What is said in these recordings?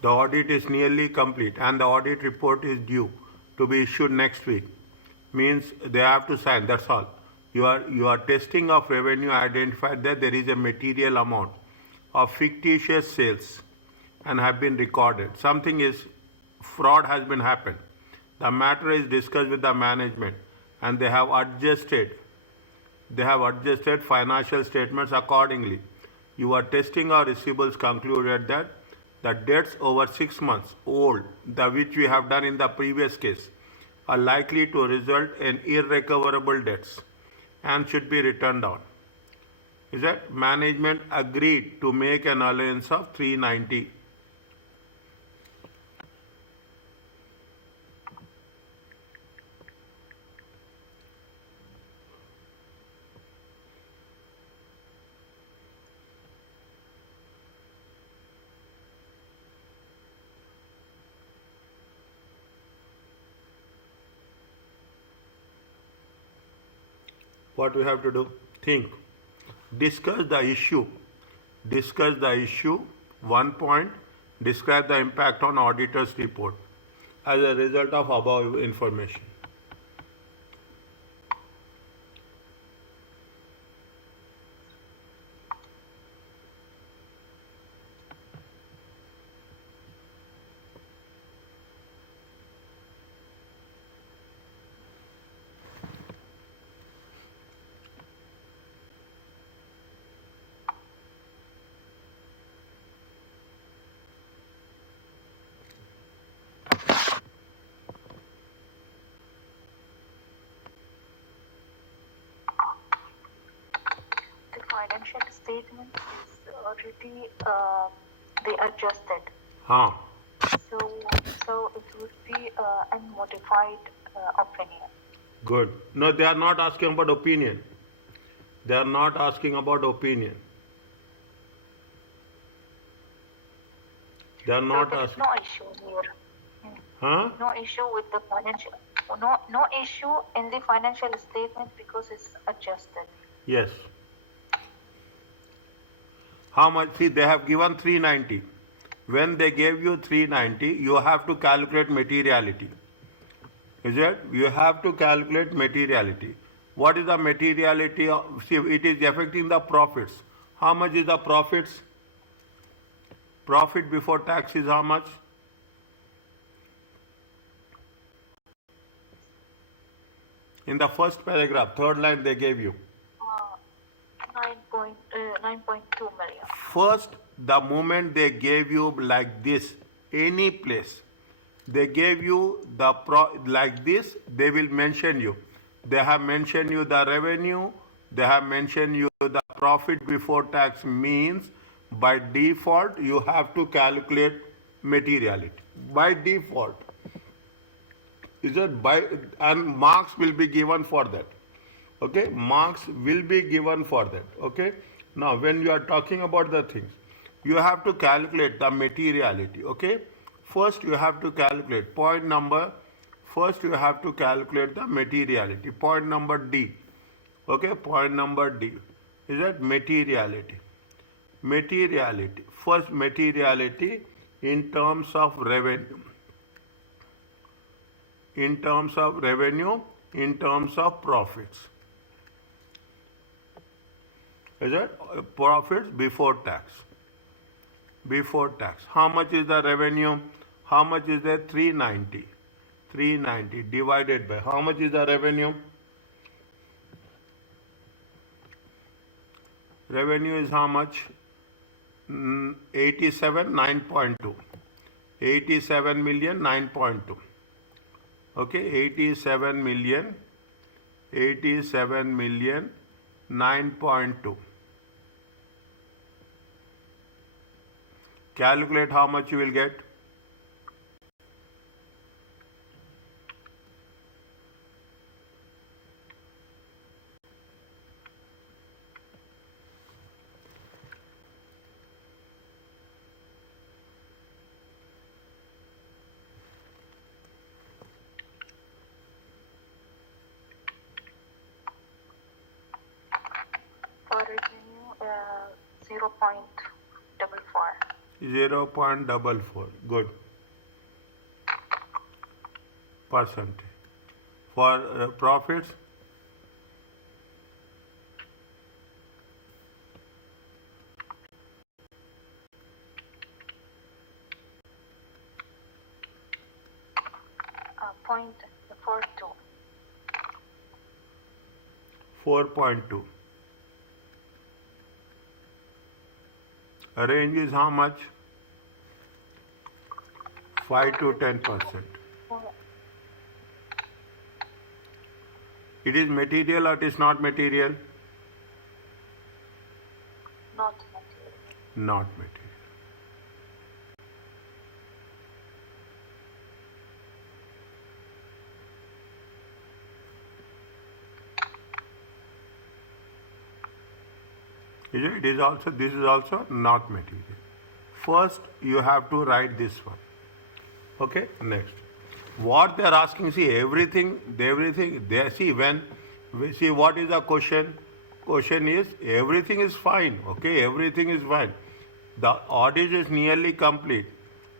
The audit is nearly complete and the audit report is due to be issued next week. Means they have to sign, that's all. Your testing of revenue identified that there is a material amount of fictitious sales and have been recorded. Something is fraud has been happened. The matter is discussed with the management and they have adjusted financial statements accordingly. Your testing of receivables concluded that the debts over 6 months old, which we have done in the previous case, are likely to result in irrecoverable debts and should be returned down. Is that management agreed to make an allowance of 390. What we have to do? Think. Discuss the issue. Discuss the issue. 1 point. Describe the impact on auditor's report as a result of above information. Financial statement is already they adjusted. Huh. So it would be a modified opinion. Good. No, they are not asking about opinion. They are not asking about opinion. They are not asking. No issue here. Huh? No issue with the financial. No issue in the financial statement because it's adjusted. Yes. How much? See, they have given 390. When they gave you 390, you have to calculate materiality. Is it? You have to calculate materiality. What is the materiality of, see, it is affecting the profits. How much is the profits? Profit before tax is how much? In the first paragraph, third line they gave you. 9.2 million. First, the moment they gave you like this, any place, they gave you the like this, they will mention you. They have mentioned you the revenue, they have mentioned you the profit before tax means by default you have to calculate materiality. By default. Is it by, and marks will be given for that. Okay, marks will be given for that. Okay, now when you are talking about the things, you have to calculate the materiality. Okay, first you have to calculate point number. First you have to calculate the materiality. Point number D. Okay, point number D. Is that materiality? Materiality. First materiality in terms of revenue. In terms of revenue, in terms of profits. Is it? Profits before tax. Before tax. How much is the revenue? How much is the 390? 390 divided by how much is the revenue? Revenue is how much? 87 9.2. 87 million 9.2. Okay, 87 million 9.2. Calculate how much you will get. For revenue, 0.44. 0.44. Good. Percentage. For profits, 0.42. 4.2. Range is how much? 5 to 10%. It is material or it is not material? Not material. Not material. It is also, this is also not material. First, you have to write this one. Okay, next. What they are asking, see everything, they see when, we see what is the question. Question is, everything is fine, okay, everything is fine. The audit is nearly complete.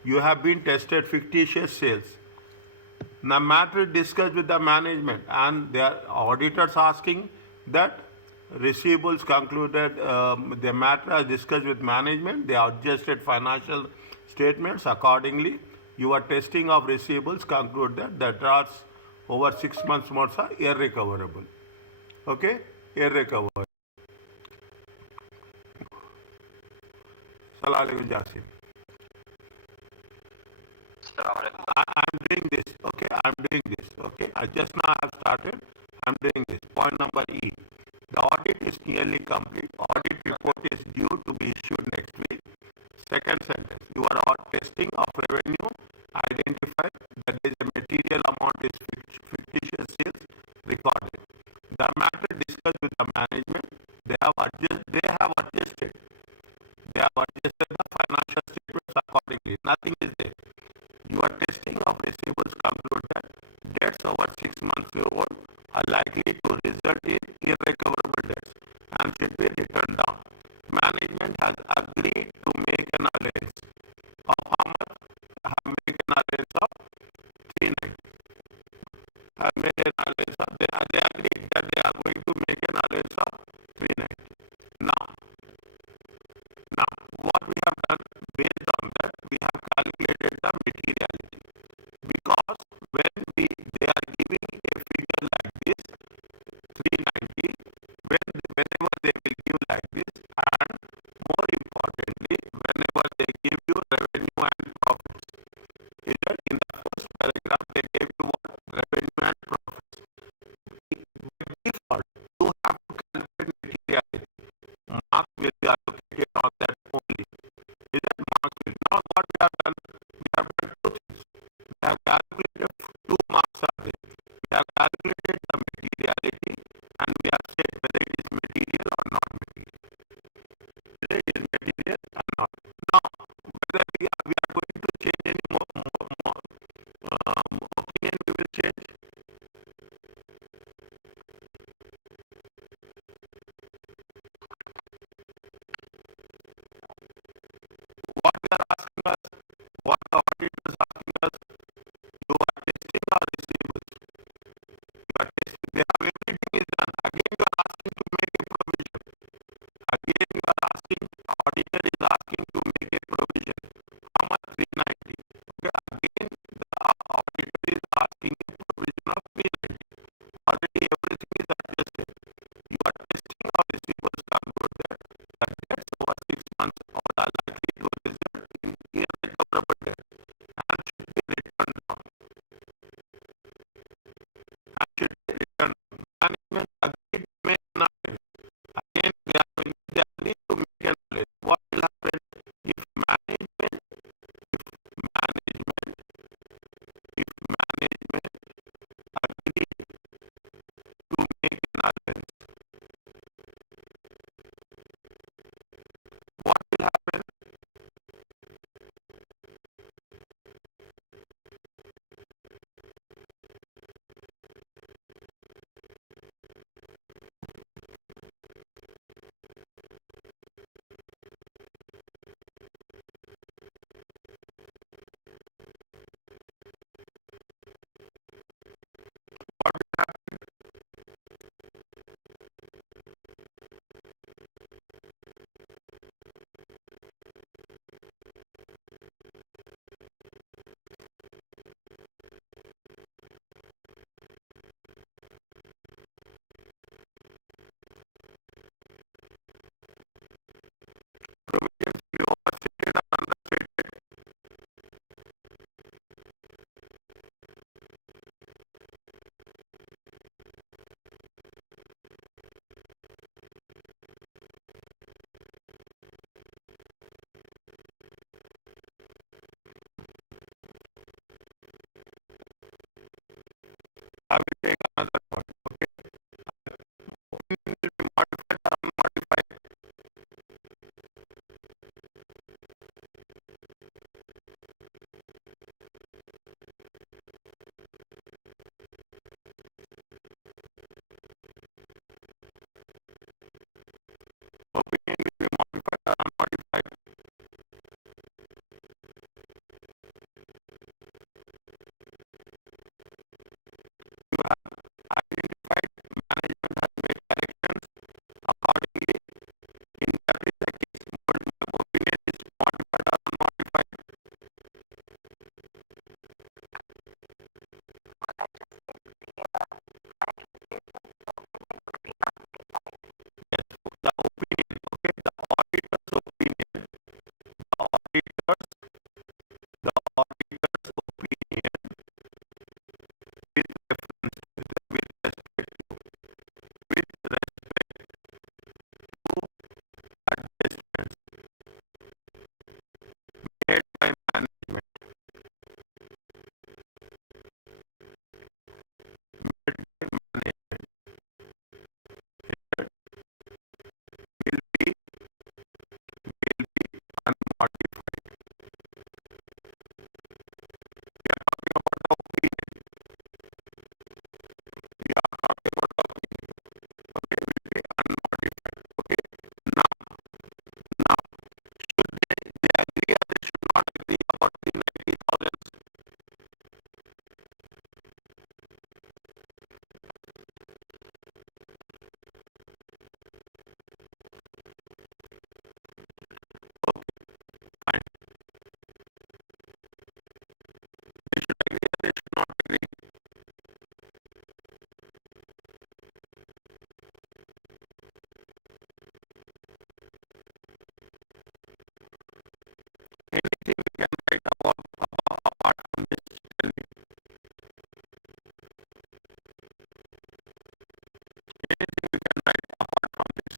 You have been tested fictitious sales. The matter is discussed with the management and their auditors asking that receivables concluded, the matter is discussed with management, they adjusted financial statements accordingly. Your testing of receivables concluded that draws over 6 months more are irrecoverable. Okay? Irrecoverable. Salam alaikum, Jasim. I'm doing this, okay? I'm doing this, okay? I just now have started. I'm doing this. Point number E. The audit is nearly complete. Audit report is due to be issued next week. Second sentence. Your testing of revenue identified that there is a material amount is fictitious sales recorded. The matter discussed with the management. They have adjusted the financial statements accordingly. Nothing is there. Your testing of receivables conclude that debts over 6 months old are likely to result in irrecoverable debts and should be written down. Management has agreed to make an allowance of how much? Make an allowance of 390. Have made an allowance of, they agreed that they are going to make an allowance of 390. Now, what we have done based on that, we have calculated the materiality. Because when they are giving a figure like this, 390, whenever they will give like this, and more importantly, whenever they give you revenue and profits. In the first paragraph, they gave you what? Revenue and profits. By default, you have to calculate materiality. Marks will be allocated on that only. Marks will. Now what we have done? We have done two things. We have calculated 2 marks are there. We have calculated the materiality and we have said whether it is material or not material. Whether it is material or not. Now, whether we are going to change any more opinion, we will change. What they are asking us, Anything we can write apart from this? Tell me. Anything we can write apart from this?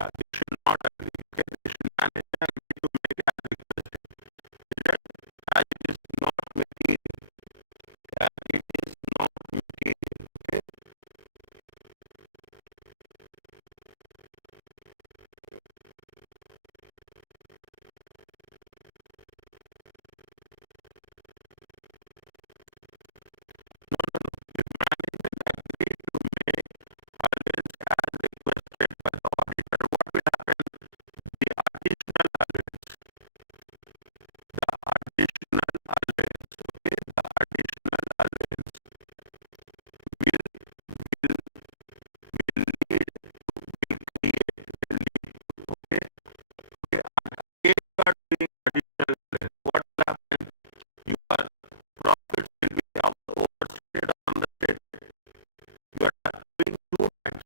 They should not agree. Okay? They should manage and to make it as requested. As it is not material. As it is not material. Okay? If management agreed to make allowance as requested by the auditor, what will happen? The additional allowance. The additional allowance. Okay? The additional allowance will lead will create will lead to. Okay? Okay. Again, you are doing additional allowance. What will happen? Your profits will be overstated on the state. You are doing two times.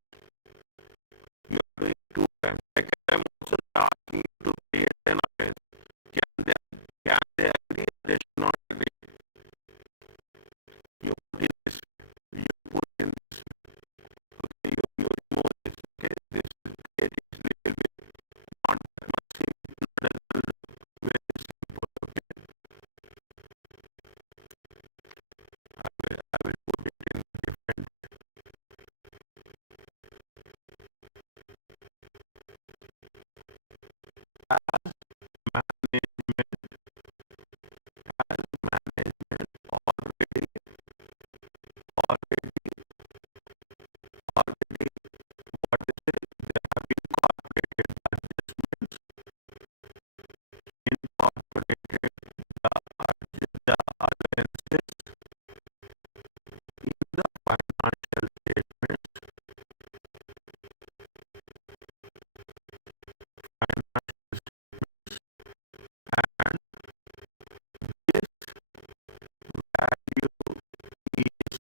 You are doing two times. Second time also they are asking you to pay an offense. Can they agree? They should not agree. You put in this. You put in this. Okay, you know this. Okay, this it is little bit not that much simple. Not very simple. Okay, I will put it in different. As management, as management already, already, already, what is it? They have incorporated adjustments, incorporated the allowances in the financial statements, financial and this value is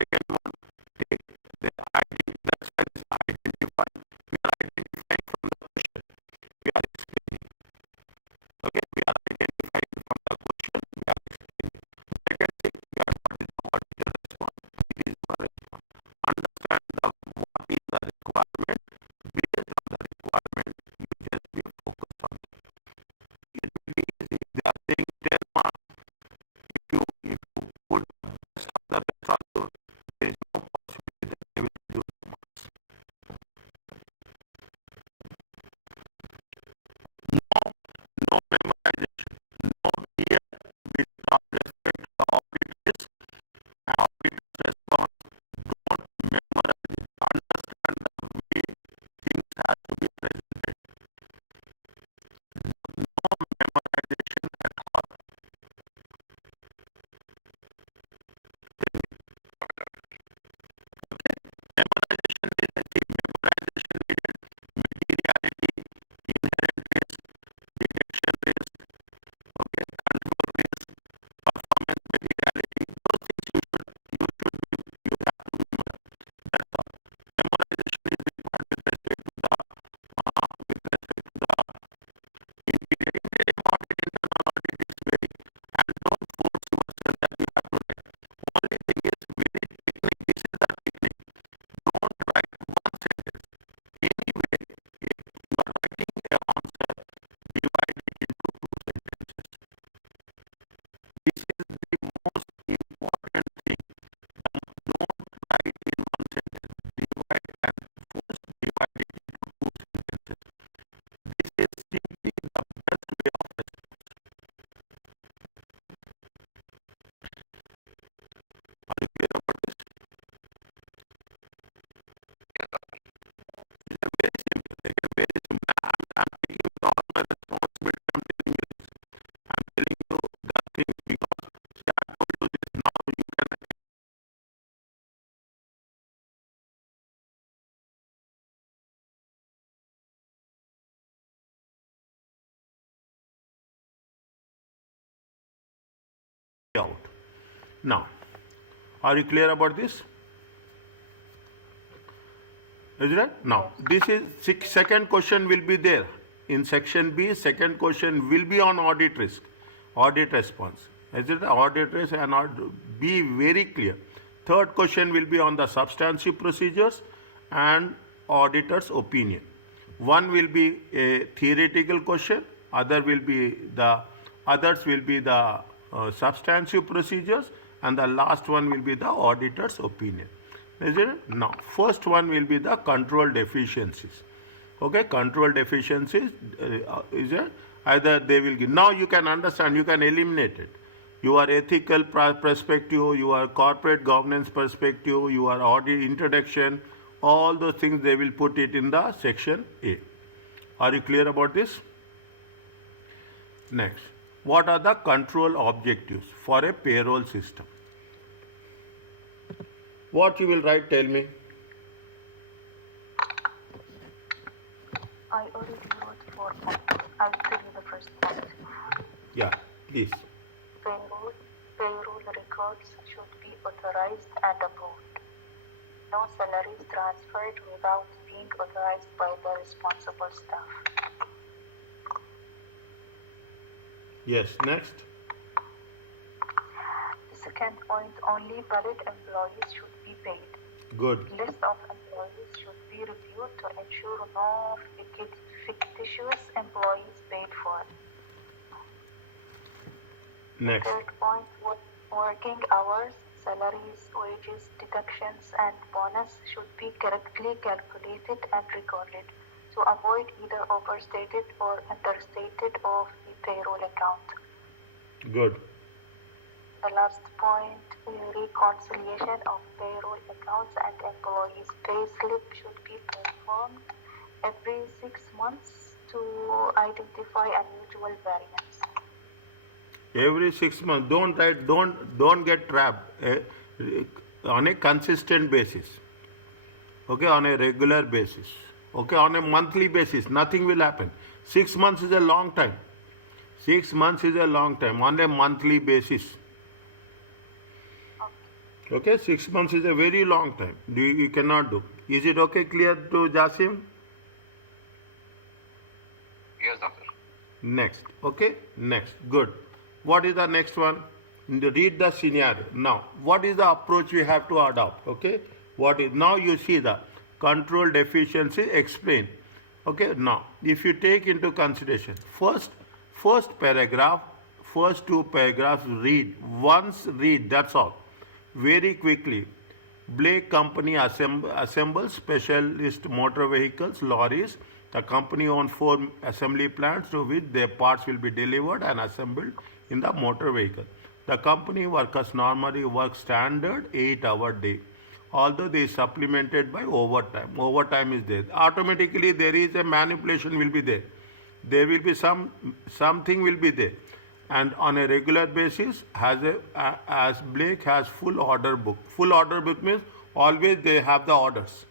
second one, the that's why this identify. We are identifying from the question. We are explaining. Okay, we are identifying from the question. We are explaining. Second thing, we are what is the response? It is your response. Understand what is the requirement. Based on the requirement, you just be focused on it. It will be easy. They are saying 10 marks. If you put best of the best also, there is no possibility that they will give you marks. No memorization. No here without respect to the audit risk and auditor's response. Don't memorize it. Understand the way things have to be presented. No memorization at all. Memorization is the key. Memorization needed. Materiality, inherent risk, detection risk, okay, control risk, performance materiality. Those things you have to memorize. That's all. Memorization is required with respect to the interim audit, internal audit is very, and don't force yourself that you have to write. Only thing is very technique. This is the technique. Don't write one sentence. Anyway, if you are writing an answer, divide it into two sentences. This is the most important thing. Don't write in one sentence. Divide and first divide it into two sentences. This is simply the best way of response. Are you clear about this? It's a very simple. Very simple. I'm taking all my responsibility. I'm telling you this. I'm telling you the thing because see, I told you this. Now you can out. Now, are you clear about this? Is it? Now, this is second question will be there. In section B, second question will be on audit risk, audit response. Is it? Audit risk and be very clear. Third question will be on the substantive procedures and auditor's opinion. One will be a theoretical question, others will be the substantive procedures, and the last one will be the auditor's opinion. Is it? Now, first one will be the control deficiencies. Okay, control deficiencies is it? Either they will give. Now you can understand, you can eliminate it. Your ethical perspective, your corporate governance perspective, your audit introduction, all those things they will put it in the section A. Are you clear about this? Next, what are the control objectives for a payroll system? What you will write, tell me. I already wrote 4 points. I'll tell you the first point. Yeah, please. Payroll records should be authorized and approved. No salaries transferred without being authorized by the responsible staff. Yes, next. The second point, only valid employees should be paid. Good. List of employees should be reviewed to ensure no fictitious employees paid for. Next. Third point, working hours, salaries, wages, deductions, and bonus should be correctly calculated and recorded to avoid either overstated or understated of the payroll account. Good. The last point, reconciliation of payroll accounts and employees' pay slip should be performed every 6 months to identify unusual variance. Every 6 months. Don't get trapped. On a consistent basis. Okay, on a regular basis. Okay, on a monthly basis, nothing will happen. 6 months is a long time. 6 months is a long time. On a monthly basis. Okay, 6 months is a very long time. You cannot do. Is it okay, clear to Jasim? Yes, doctor. Next. Okay, next. Good. What is the next one? Read the scenario. Now, what is the approach we have to adopt? Okay, what is now you see the control deficiency explained. Okay, now if you take into consideration first paragraph, first two paragraphs read once, read, that's all, very quickly. Blake Company assembles specialist motor vehicles, lorries. The company owns 4 assembly plants to which their parts will be delivered and assembled in the motor vehicle. The company workers normally work standard 8-hour day, although they is supplemented by overtime. Overtime is there. Automatically there is a manipulation will be there. There will be something will be there. And on a regular basis, as Blake has full order book. Full order book means always they have the orders.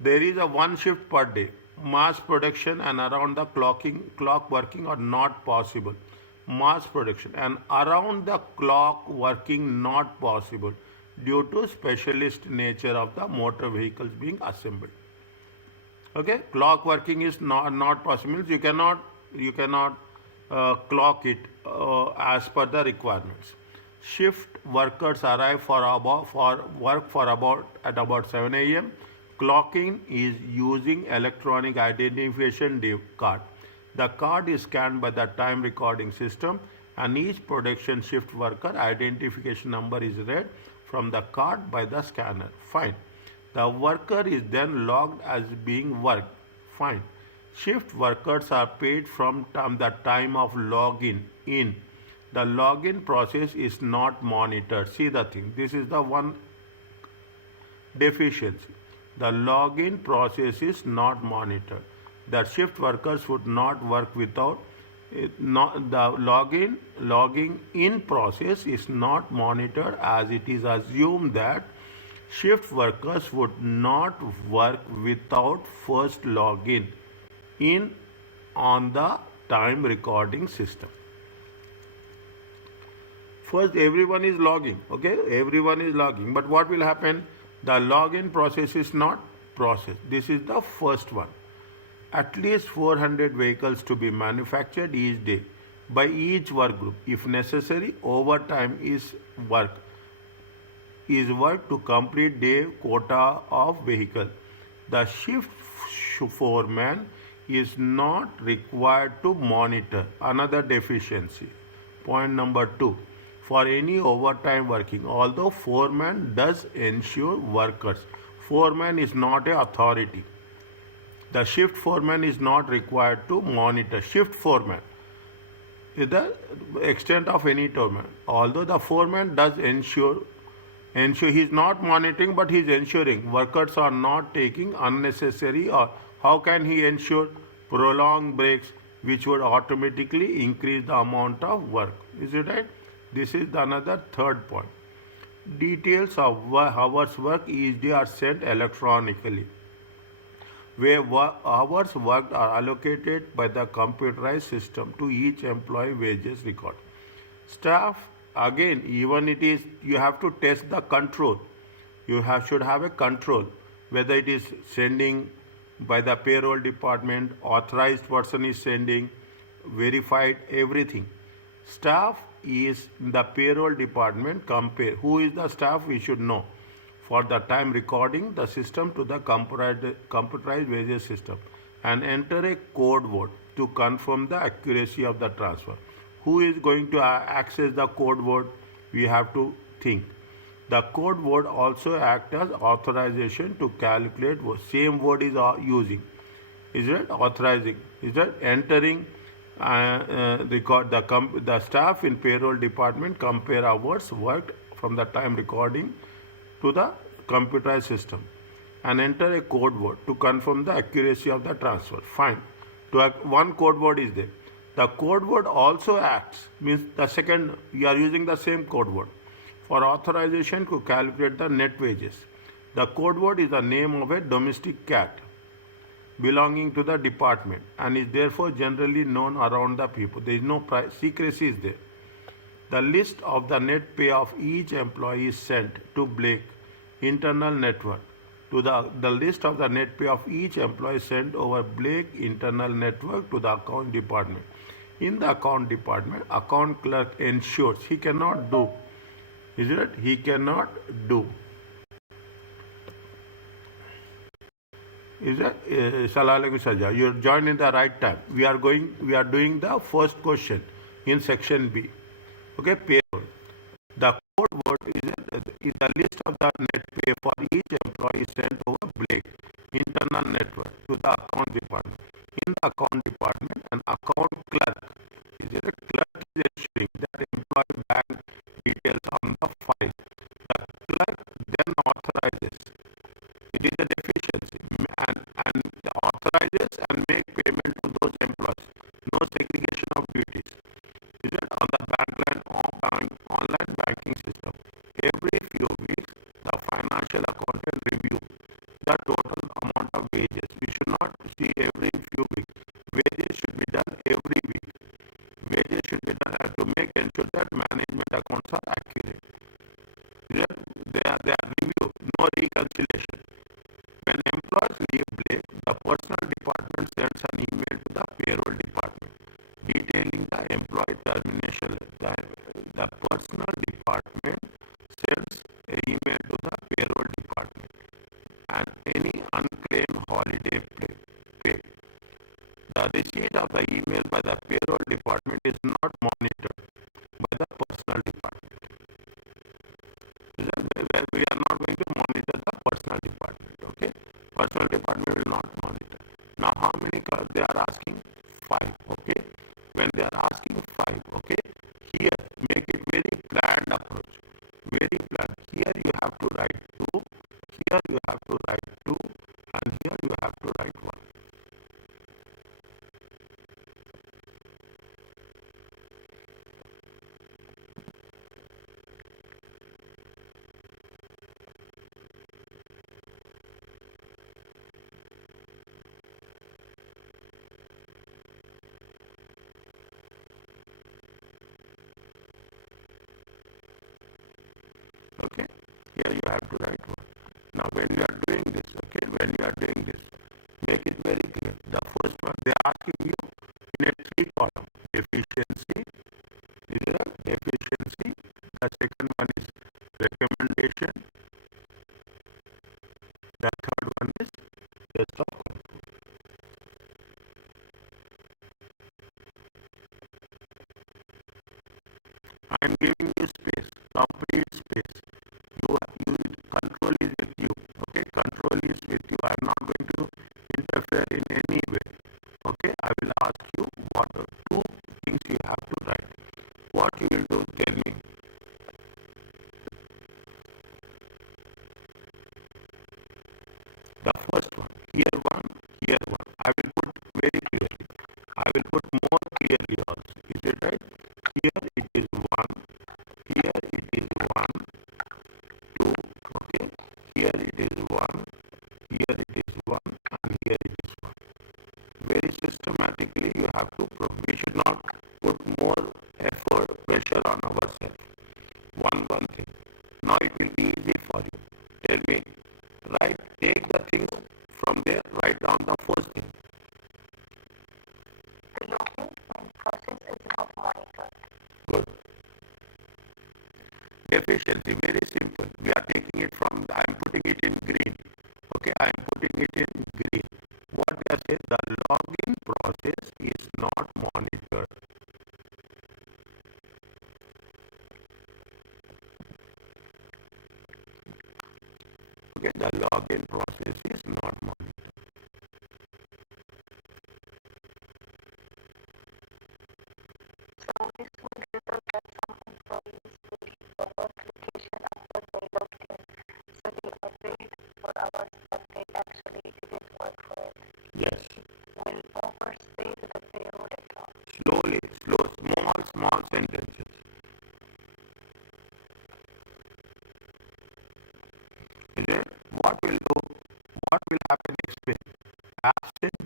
There is a 1 shift per day. Mass production and around the clock working are not possible. Mass production and around the clock working not possible due to specialist nature of the motor vehicles being assembled. Okay, clock working is not possible. You cannot clock it as per the requirements. Shift workers arrive for work at about 7 a.m. Clocking is using electronic identification card. The card is scanned by the time recording system, and each production shift worker identification number is read from the card by the scanner. Fine. The worker is then logged as being worked. Fine. Shift workers are paid from the time of login in. The login process is not monitored. See the thing. This is the one deficiency. The login process is not monitored. The shift workers would not work without it. The logging in process is not monitored, as it is assumed that shift workers would not work without first login in on the time recording system. First everyone is logging, okay, everyone is logging, but what will happen? The login process is not processed. This is the first one. At least 400 vehicles to be manufactured each day by each work group. If necessary, overtime is worked to complete day quota of vehicle. The shift foreman is not required to monitor. Another deficiency. Point number 2. For any overtime working, although foreman does ensure workers, foreman is not an authority. The shift foreman is not required to monitor. Shift foreman is the extent of any foreman. Although the foreman does ensure he is not monitoring, but he is ensuring workers are not taking unnecessary, or how can he ensure prolonged breaks which would automatically increase the amount of work? Is it right? This is another third point. Details of hours worked each day are sent electronically, where hours worked are allocated by the computerized system to each employee wages record. Staff, again, even it is, you have to test the control. Should have a control, whether it is sending by the payroll department, authorized person is sending, verified, everything. Staff is the payroll department. Compare who is the staff, we should know. For the time recording the system to the computerized wages system, and enter a code word to confirm the accuracy of the transfer. Who is going to access the code word? We have to think. The code word also acts as authorization to calculate what same word is using. Is it authorizing? Is it entering? Record the staff in payroll department compare hours worked from the time recording to the computerized system, and enter a code word to confirm the accuracy of the transfer. Fine. One code word is there. The code word also acts, means the second, you are using the same code word for authorization to calculate the net wages. The code word is the name of a domestic cat belonging to the department and is therefore generally known around the people. There is no secrecy is there. The list of the net pay of each employee is sent to Blake internal network. The list of the net pay of each employee sent over Blake internal network to the account department. In the account department, account clerk ensures he cannot do. Is it? He cannot do. Is it? Salah alaikum Sajja. You joined in the right time. We are doing the first question in section B. Okay, payroll. The code word is the list of the net pay for each employee sent over Blake internal network to the account department. In the account department, an account clerk is a clerk is ensuring that employee bank details on the file. The clerk then authorizes. It is a deficiency and authorizes and make payment to those employees. No segregation of duties. Is it on the online banking system? Every few weeks, the financial accountant review the total amount of wages. We should not see every few weeks. Wages should be done every week. Wages should be done to ensure that management accounts are accurate. They are reviewed, no reconciliation. When employees leave Blake, the personal department sends an email to the payroll department detailing the employee termination. The personal department sends an email to the payroll department and any unclaimed holiday pay. The receipt of the email by the payroll department is not monitored by the personal department. We are not going to monitor the personal department. Okay, personal department will not monitor. Now, how many cards they are asking? 5. Okay, when they are asking 5, okay, here make it very planned approach. Very planned. Here you have to write 2. Here you have to write 2, and here you have to write 1. Okay, here you have to write 1. Now when you are doing this, okay, when you are doing this, make it very clear. The first one, they are asking you in a 3 column. Efficiency, is there a deficiency? The second one is recommendation. The third one is test of control. I am giving you space, complete space. Control is with you. Okay, control is with you. I am not going to interfere in any way. Okay, I will ask you what are 2 things you have to write. What you will do, tell me. The first one, here 1, here 1. I will put very clearly. I will put more clearly also. Is it right? Here it is 1. Here it is 1, 2. Okay. Here it is 1. Here it is 1, and here it is 1. Very systematically you have to prove. We should not put more effort, pressure on ourselves. One thing. Now it will be easy for you. Tell me, right? Take the things from there, write down the first thing. The login and process is not monitored. Good. Efficiency, very simple. We are taking it from, I am putting it in green. Okay, I am putting it in green. What they are saying, the login process is not monitored. Okay, the login process is not monitored. So this will result that some employees will leave the work location after they logged in. So they are paid for hours that they actually didn't work for it. Yes. Will overstay to the payroll account. Slowly, small sentences. Is it? What will do? What will happen? Explain. Absent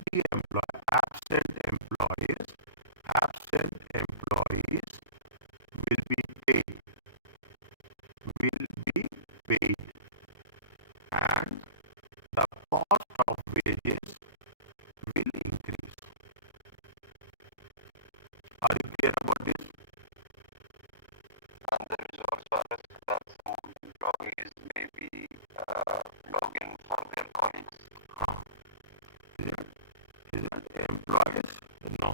employees will be and the cost of wages will increase. Are you clear about this? And there is also a risk that some employees may be logging for their colleagues. Is it employees? No.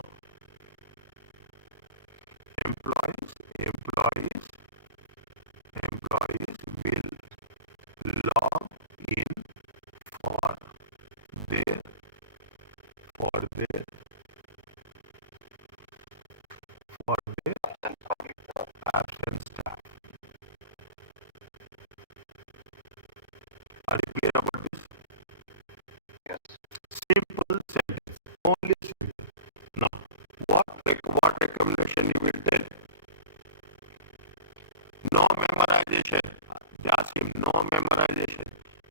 Employees will log in for their for their for their absent staff. Are you clear about this? Yes. Simple sentence. Only simple. Now, what recommendation you will tell? No memorization. Ask him. No memorization.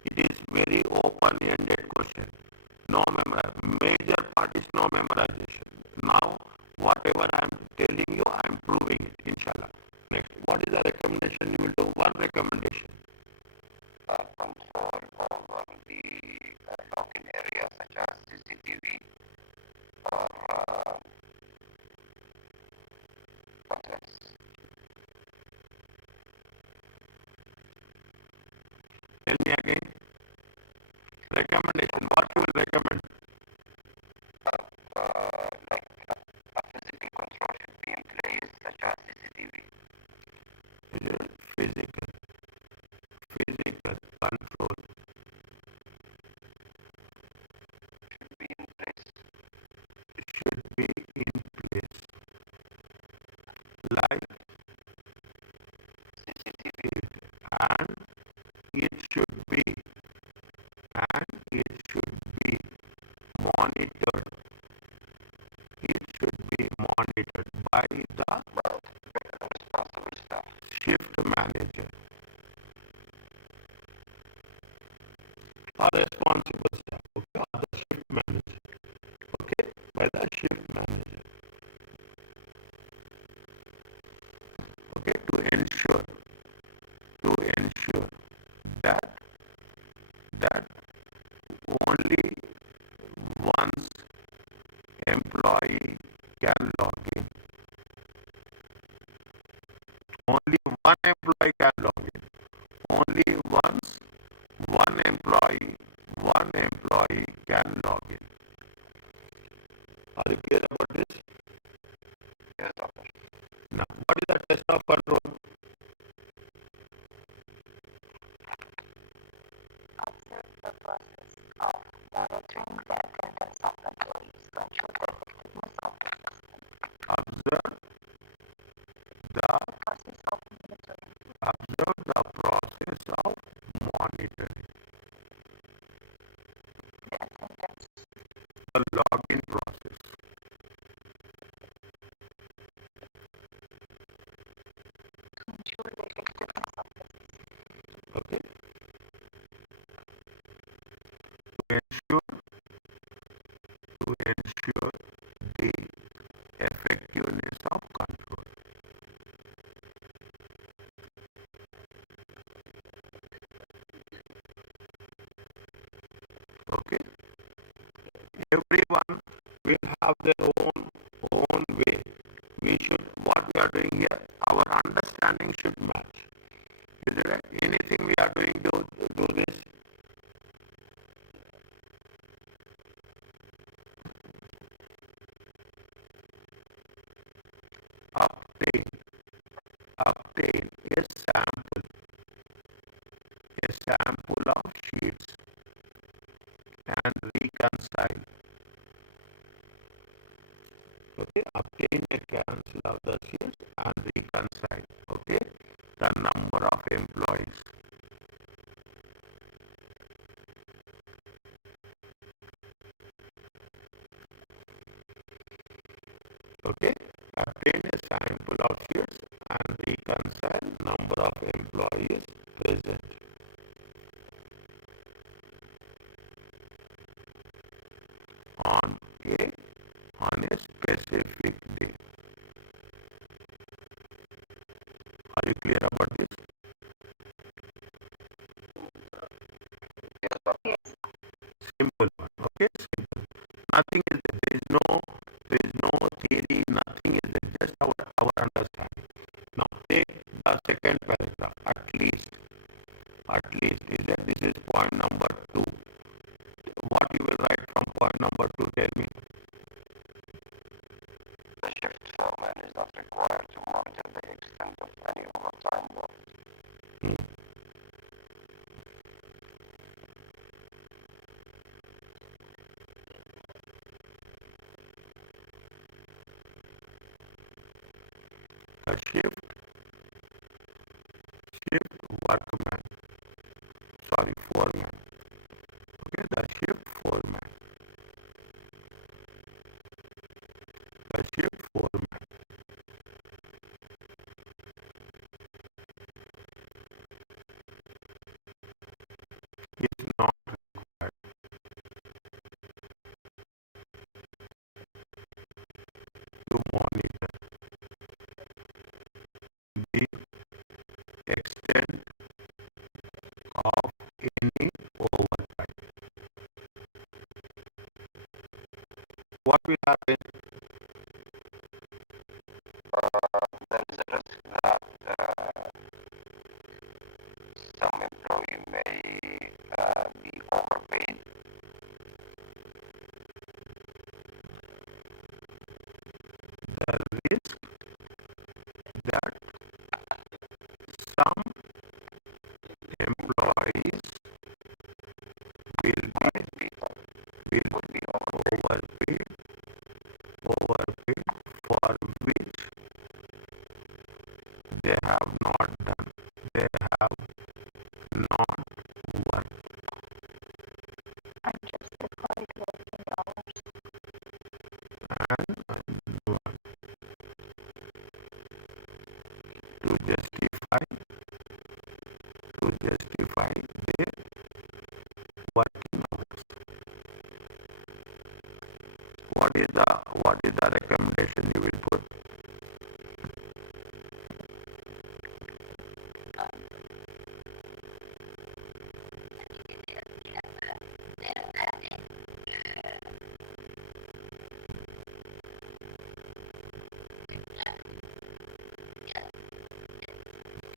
It is very open-ended question. No memorization. Major part is no memorization. Now, whatever I am telling you, I am proving it. Inshallah. Next, what is the recommendation you will do? One recommendation. Control over the login area such as CCTV or what else? Tell me again. Recommendation. What you will recommend? Like a physical control should be in place such as CCTV. Physical control Should be in place. Like CCTV and it should be monitored. It should be monitored by the responsible staff. shift manager or responsible staff. Okay, or the shift manager. Okay, by the shift manager. Okay, to ensure that only once employee can log in. Only one employee can log in. Only once one employee can log in. Are you clear about this? Yes, doctor. Now, what is the test of control? Observe the process of monitoring the attendance of employees to ensure the effectiveness of the system. Observe the Process of monitoring process of monitoring the attendance the login process. to ensure the effectiveness of the system. Okay. To ensure the effectiveness of control. Okay. Everyone will have their own way. We should what we are doing here, our understanding should match. Is it right? Anything we are doing to do this? Obtain a sample of sheets and reconcile. Okay, obtain a cancel of the sheets and reconcile. Okay, the number of employees. Okay, obtain a sample of sheets and reconcile number of employees present. On a specific day. Are you clear about this? Nothing is there. There is no theory, nothing is there. Just our understanding. Now take the second paragraph. At least is that this is point number 2. What you will write from point number 2? Tell me. The shift foreman is not required to monitor the extent of any overtime work. The shift workman. Sorry, foreman. Okay, the shift foreman. The shift foreman is not required to monitor the extent of any overtime. What will happen? There is a risk that some employee may be overpaid. The risk that some employees will be overpaid for which they have not done. They have not worked. Unjustified working hours. And to justify their working hours. What is the recommendation you will put?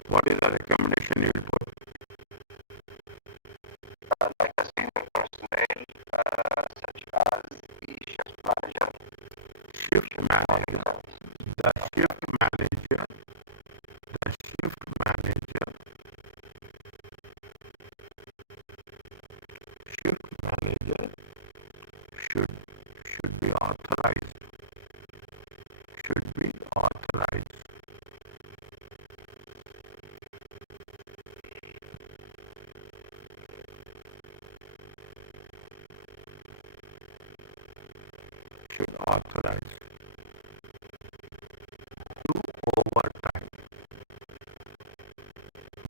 What is the recommendation you will put? Like a senior personnel, such as the shift manager. Shift manager. The shift manager. The shift manager. Shift manager should be authorized. Should be authorized should authorize to overtime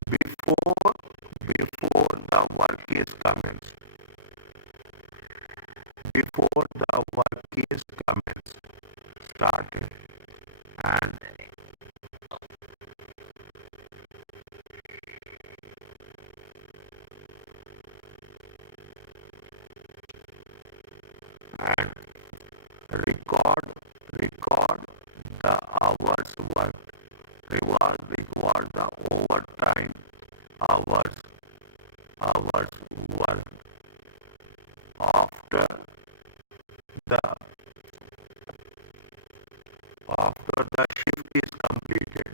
before the work is commenced. Before the work is commenced, started, and and record the hours worked. Record the overtime hours worked after the shift is completed.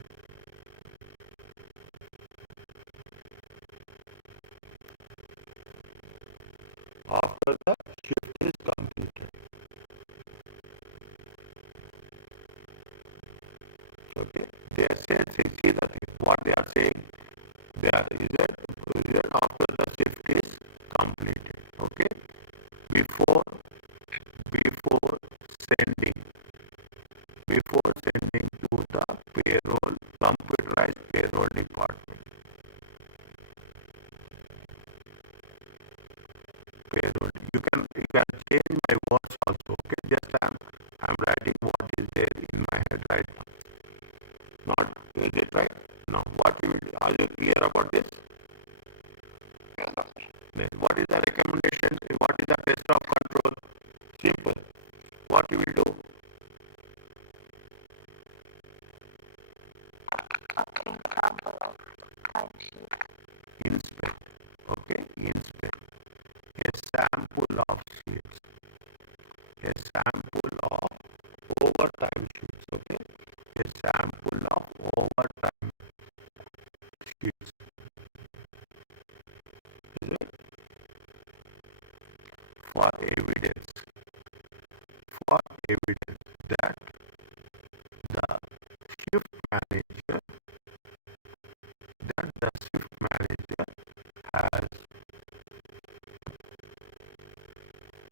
After the shift is completed. Okay, they are saying, see the thing, what they are saying, they are is that after the shift is completed. Okay, before sending to the computerized payroll department. Payroll. You can change my words also. Okay, just I'm writing what is there in my head right now. Not is it right? Now what you will do? Are you clear about this? Yes, sir. Then what is the recommendation? What is the test of control? Simple. what you will do? Obtain sample of timesheet. Inspect. Okay, inspect. A sample of sheets. A sample of overtime sheets. Okay, a sample of overtime sheets. Is it? For evidence. For evidence that the shift manager has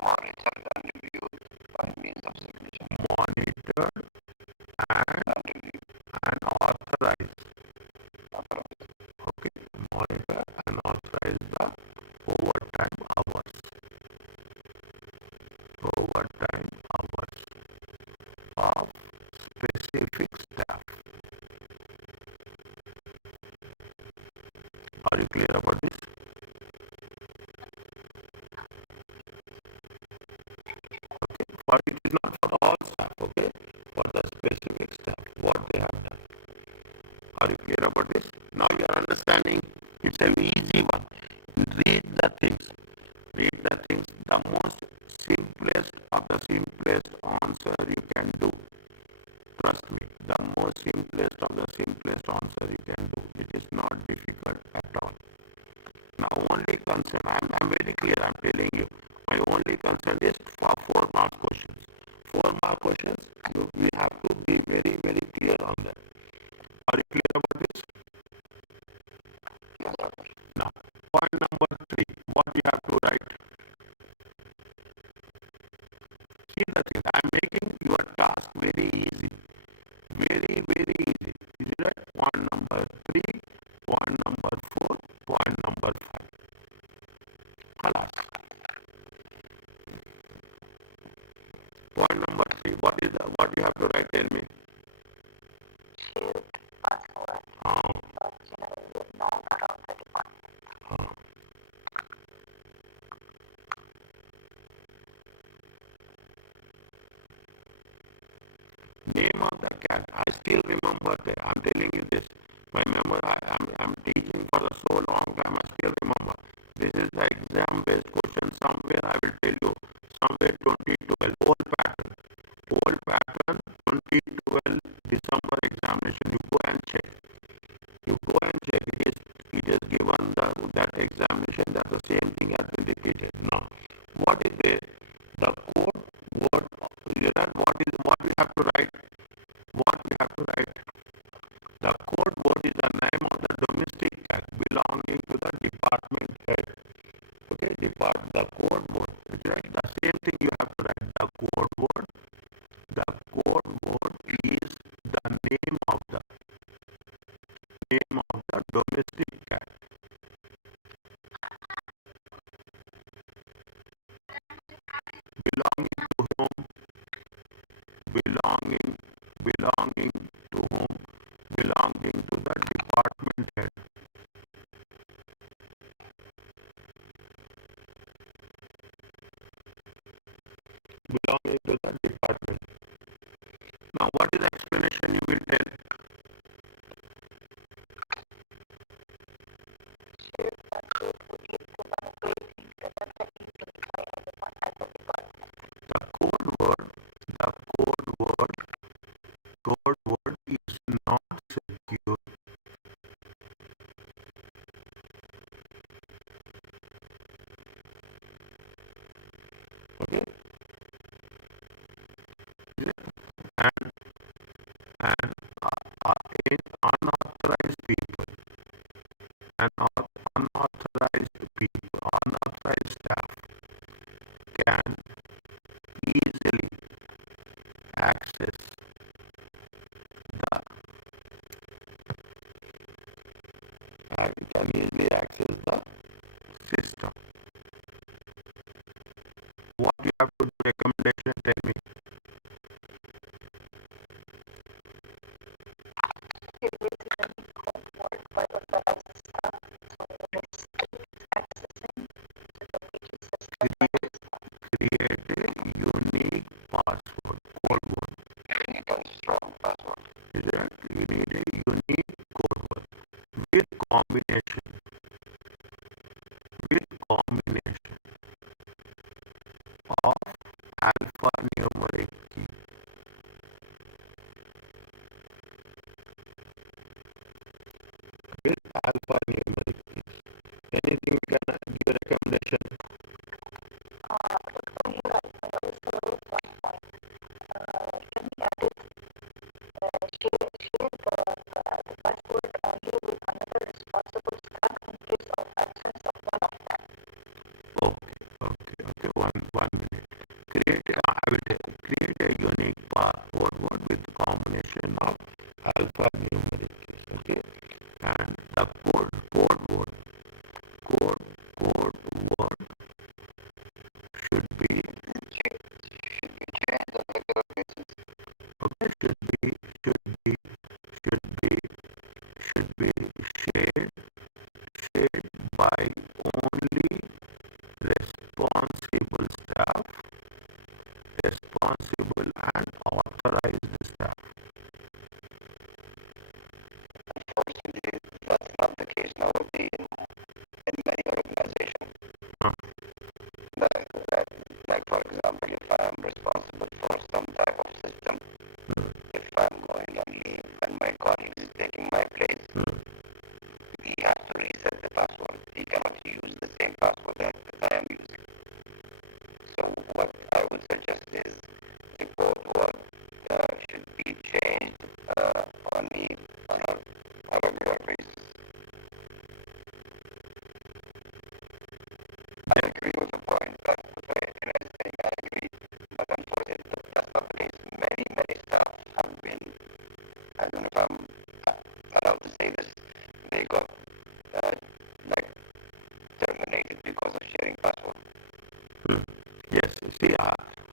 monitored and reviewed by means of signature. monitored and authorized. Okay, monitor and authorize the overtime hours. Overtime hours of specific staff. Are you clear about this? Okay, for it is not for all staff, okay? For the specific staff, what they have done. Are you clear about this? Now you are understanding. It's an easy one. Read the things. Read the things. The most simplest of the simplest answer you can do. Trust me. The most simplest of the simplest answer you can do. It is not difficult at all. Now only concern, I'm very clear, I'm telling you. My only concern is for 4 mark questions. 4 mark questions, we have to be very, very clear on that. Are you clear about this? Yes, sir. Now, point number 3, what you have to write? See the thing, I am making your task very easy. Very, very easy. Is it right? Point number 3, point number 4, point number 5. Halas. Point number 3, what you have to write? Tell me. Shared password. Not generally known around the department. Name of the cat. I still remember that. I'm telling you this. My memory, I'm teaching for so long time. I still remember. This is the exam based question. Somewhere I will tell you. Somewhere 2012. Old pattern. Old pattern. 2012 December examination. You go and check. You go and check. It is given that examination that the same thing has been repeated. Now, what is there? The code word. What we have to write? What we have to write? The code word is the name of the domestic cat belonging to the department head. Okay, the code word. Right? The same thing you have to write. The code word. The code word is the name of the domestic cat. Belonging to whom? Belonging to whom? Belonging to the department head. Belonging to the department. Now, what is the explanation you will tell? Shared password would lead to manipulating data that easily by anyone at the department. The code word is not secure. Okay, and in unauthorized people and unauthorized staff can easily access the system. What you have to do? Recommendation? Tell me. Create any code word by authorized staff so restrict accessing to the pages suspended by the staff. Create combination, with combination of alphanumeric key, with alphanumeric keys. Anything you can give a recommendation? Okay. One minute. Create a unique password word with combination of alphanumeric keys. Okay, and the code word should be okay. Should be shared by only responsible staff, responsible and authorized staff. Unfortunately, that's not the case nowadays in many organizations. Huh. Like for example, if I am responsible for some type of system, if I'm going on leave and my colleague is taking my place, he has to reset the password. He cannot use the same password that I am using. So what I would suggest is the code word should be changed on a regular basis. I agree with the point. That's the point. I agree. But unfortunately, that's not the case. Many staff have been, I don't know if I'm allowed to say this, they got like terminated because of sharing password. Yes, see,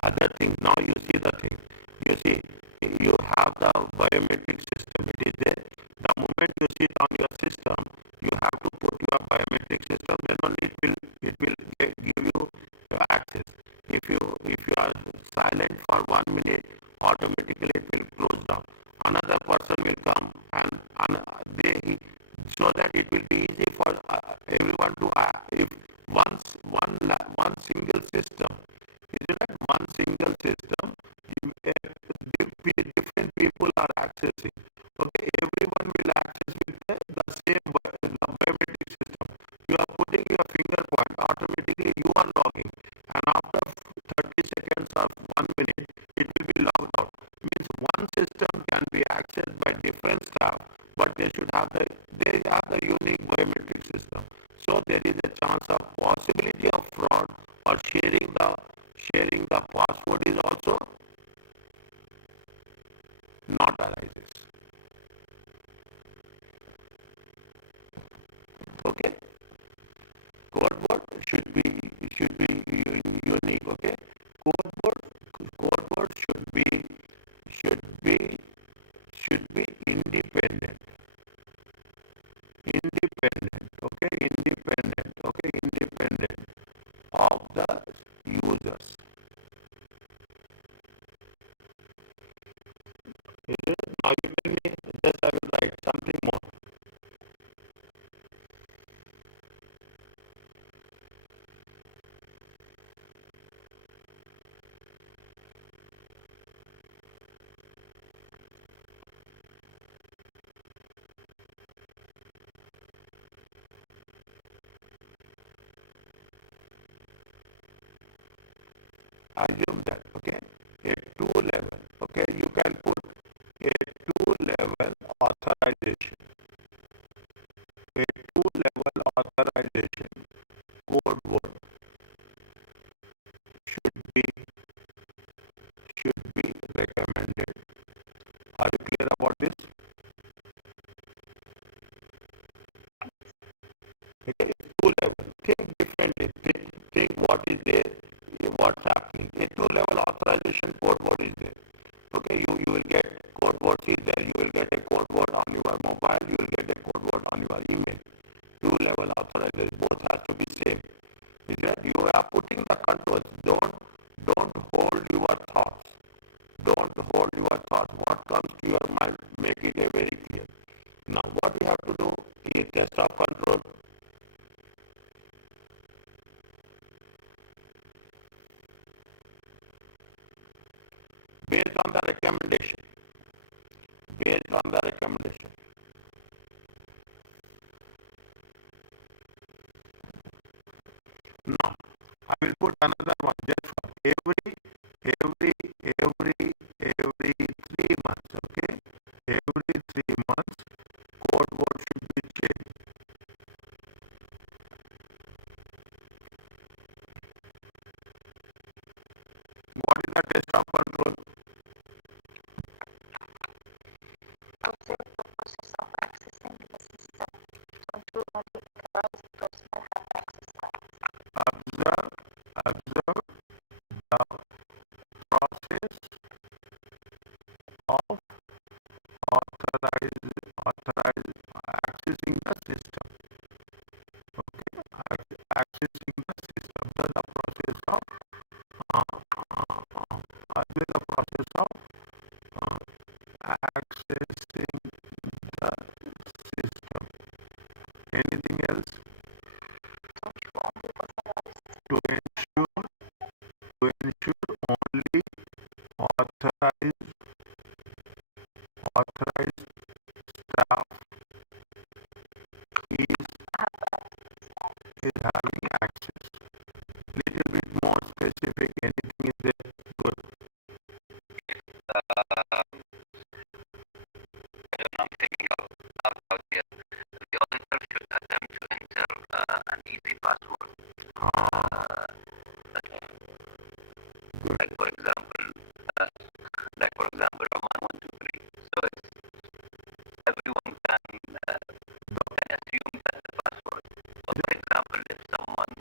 other thing, now you see the thing. You see, you have the biometric system, it is there. The moment you sit on your system, you have to put your biometric system, then only it will give you access. If you are silent for 1 minute, automatically it will close down. Another person will come and so that it will be easy for everyone to if one single system, is it like one single system, different people are accessing. Okay, everyone will access with the same the biometric system. You are putting your finger point, automatically you are logging, and after 30 seconds or 1 minute, it will be logged out. Means one system can be accessed by different staff, but they have the unique biometric system. So there is a chance of possibility of fraud or sharing the password is also not arises. Okay, code word should be unique. Okay, code word should be independent. Independent of the users. Now you tell me, just I will write something more. Assume that, okay, a two level, okay, you can put a two level authorization, a two level authorization code word should be recommended. Are you clear about this? Okay, two level. Think differently. Think what is there, what's happening. A two level authorization code word is there. Okay, you will get code words is there. You will get a code word on your mobile. You will get a code word on your email. Two level authorization both has to be same. Is that you are putting the controls. Don't hold your thoughts. Don't hold your thoughts. What comes to your mind, make it a very clear. Now what we have to do is just on the recommendation. Based on the recommendation. Now, I will put another one just for every 3 months, okay? Every 3 months, code word should be changed. What is the test of control? Observe the process of accessing the system to ensure that the authorized personnel have access rights. Observe the process of authorized accessing the system. Okay, accessing the system. The process of observe the process of accessing the system. Anything else? To ensure only authorized staff is having access. Little bit more specific. Anything is there? Good. I'm thinking out here. The auditor should attempt to enter an easy password. Like for example, Roman 123. So everyone can assume that the password. So for example, if someone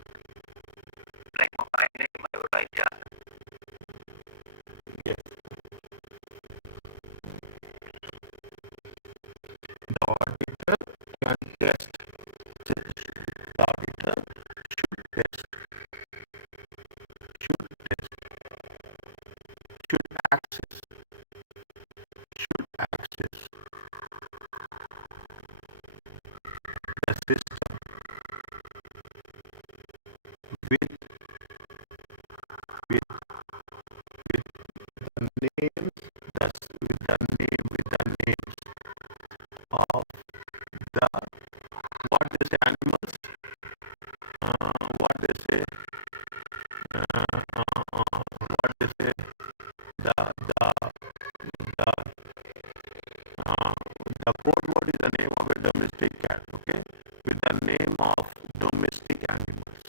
like my name, I would write yeah. Yes. The auditor can test. The auditor should test. Should access the system with the names of the what they say animals, what they say what they say the code word is the name of a domestic cat, okay, with the name of domestic animals.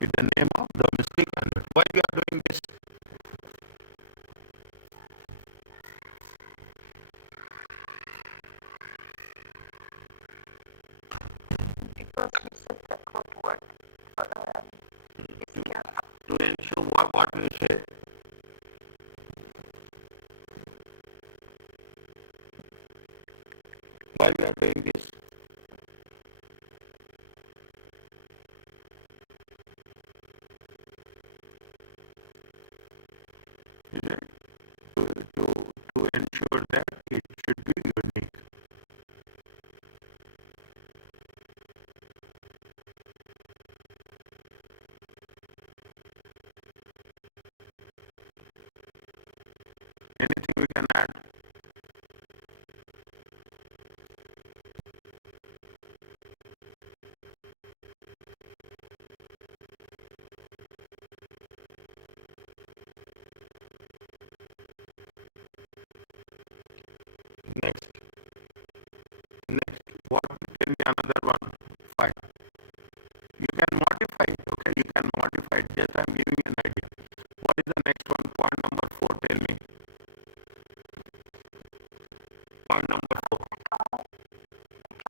With the name of domestic animals. Why we are doing this? Because we set the code word for To ensure what we say. Why we are doing this? Is it to ensure that it should be unique. Anything we can add? Next, what? Tell me another one. Fine. You can modify it. Okay, you can modify it. Just I'm giving you an idea. What is the next one? Point number 4. Tell me. Point number 4.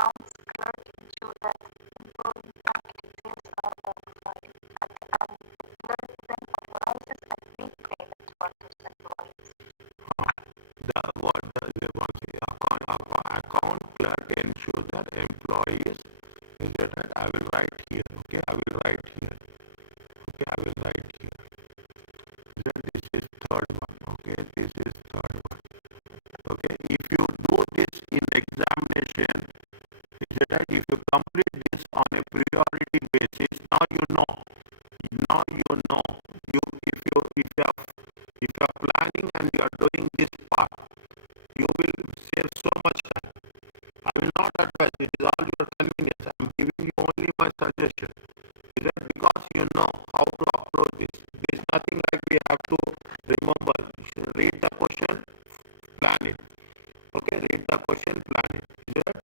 accounts clerk ensure that employee bank details are verified and the clerk then authorizes and makes payments for those employees. Account clerk ensure that employees is that right? I will write here. Okay, I will write here. Okay, I will write here. Then this is third one. Okay, this is third one. Okay, if you do this in examination, is it right? If you complete this on a priority basis, now you will not advise. It is all your convenience. I am giving you only my suggestion. Is that because you know how to approach this? There is nothing like we have to remember. Read the question, plan it. Okay, read the question, plan it. Is that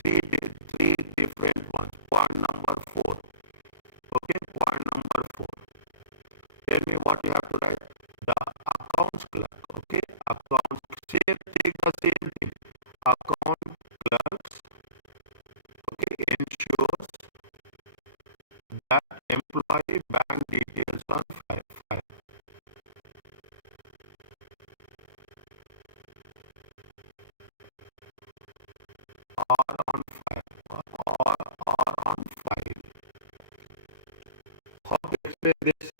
three different ones. Point number 4. Okay, point number 4. Tell me what you have to write. The accounts clerk. Okay, accounts. Take the same thing. Account clerks. Okay, ensures that employee bank details on file. Or on file. Or on file. How to explain this?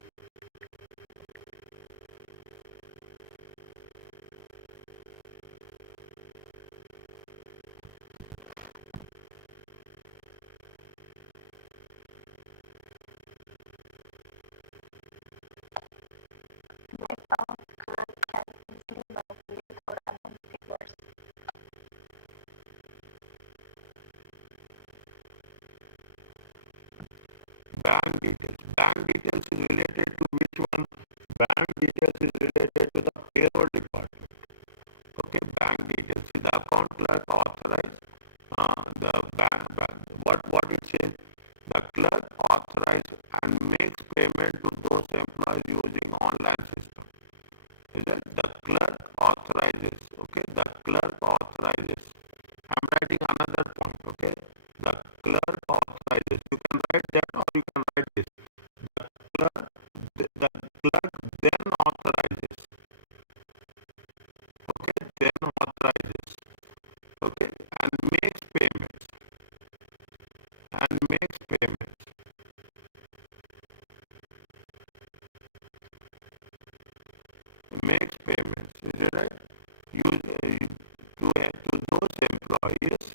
The account clerk can easily manipulate or amend figures. Bank details. Bank details is related to which one? Bank details is related to the payroll department. Okay, bank details. See the account clerk authorized the bank. What it says? The clerk authorizes and makes payment to those employees using online system. Is that the clerk authorizes? Okay, the clerk authorizes. I'm writing another point. Okay, the clerk authorizes. You can write that or you can write this. Clerk, the clerk then authorizes. Okay, then authorizes. Okay, and makes payments. And makes payments. Makes payments. Is it right? To those employees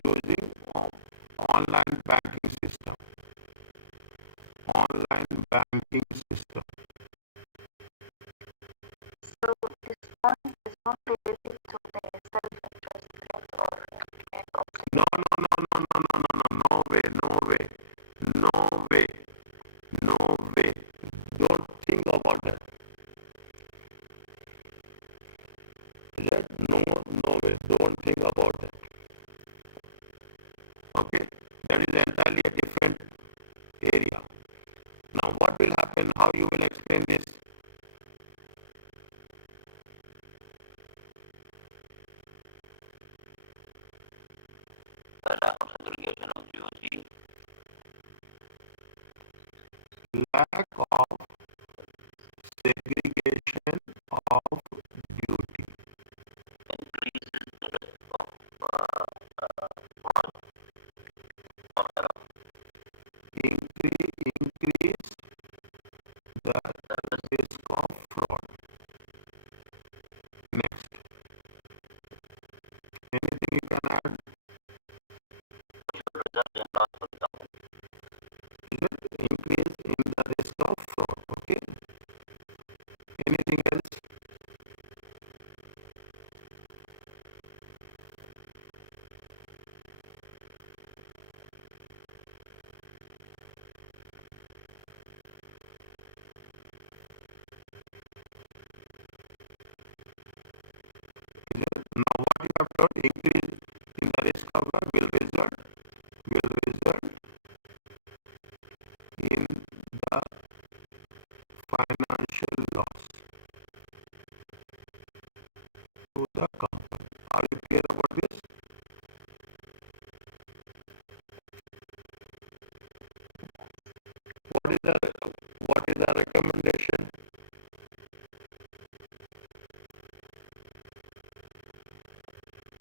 using online banking system. Online banking system. So this point is not related to the self-interest claims or claim of No, no way, no way, no way, no way. Don't think about that. No way. Don't think about that. Okay, that is entirely a different area. Now, what will happen? How you will explain this? The lack of segregation of duty Lack of segregation of duty. increases the risk of fraud or error. Increase the risk of fraud. Next, anything you can add? Should result in loss of the company. Is it increase in the risk of fraud? Okay. Anything else? Now, what you have told, increase in the risk of fraud will result in the financial loss to the company. Are you clear about this? What is the recommendation?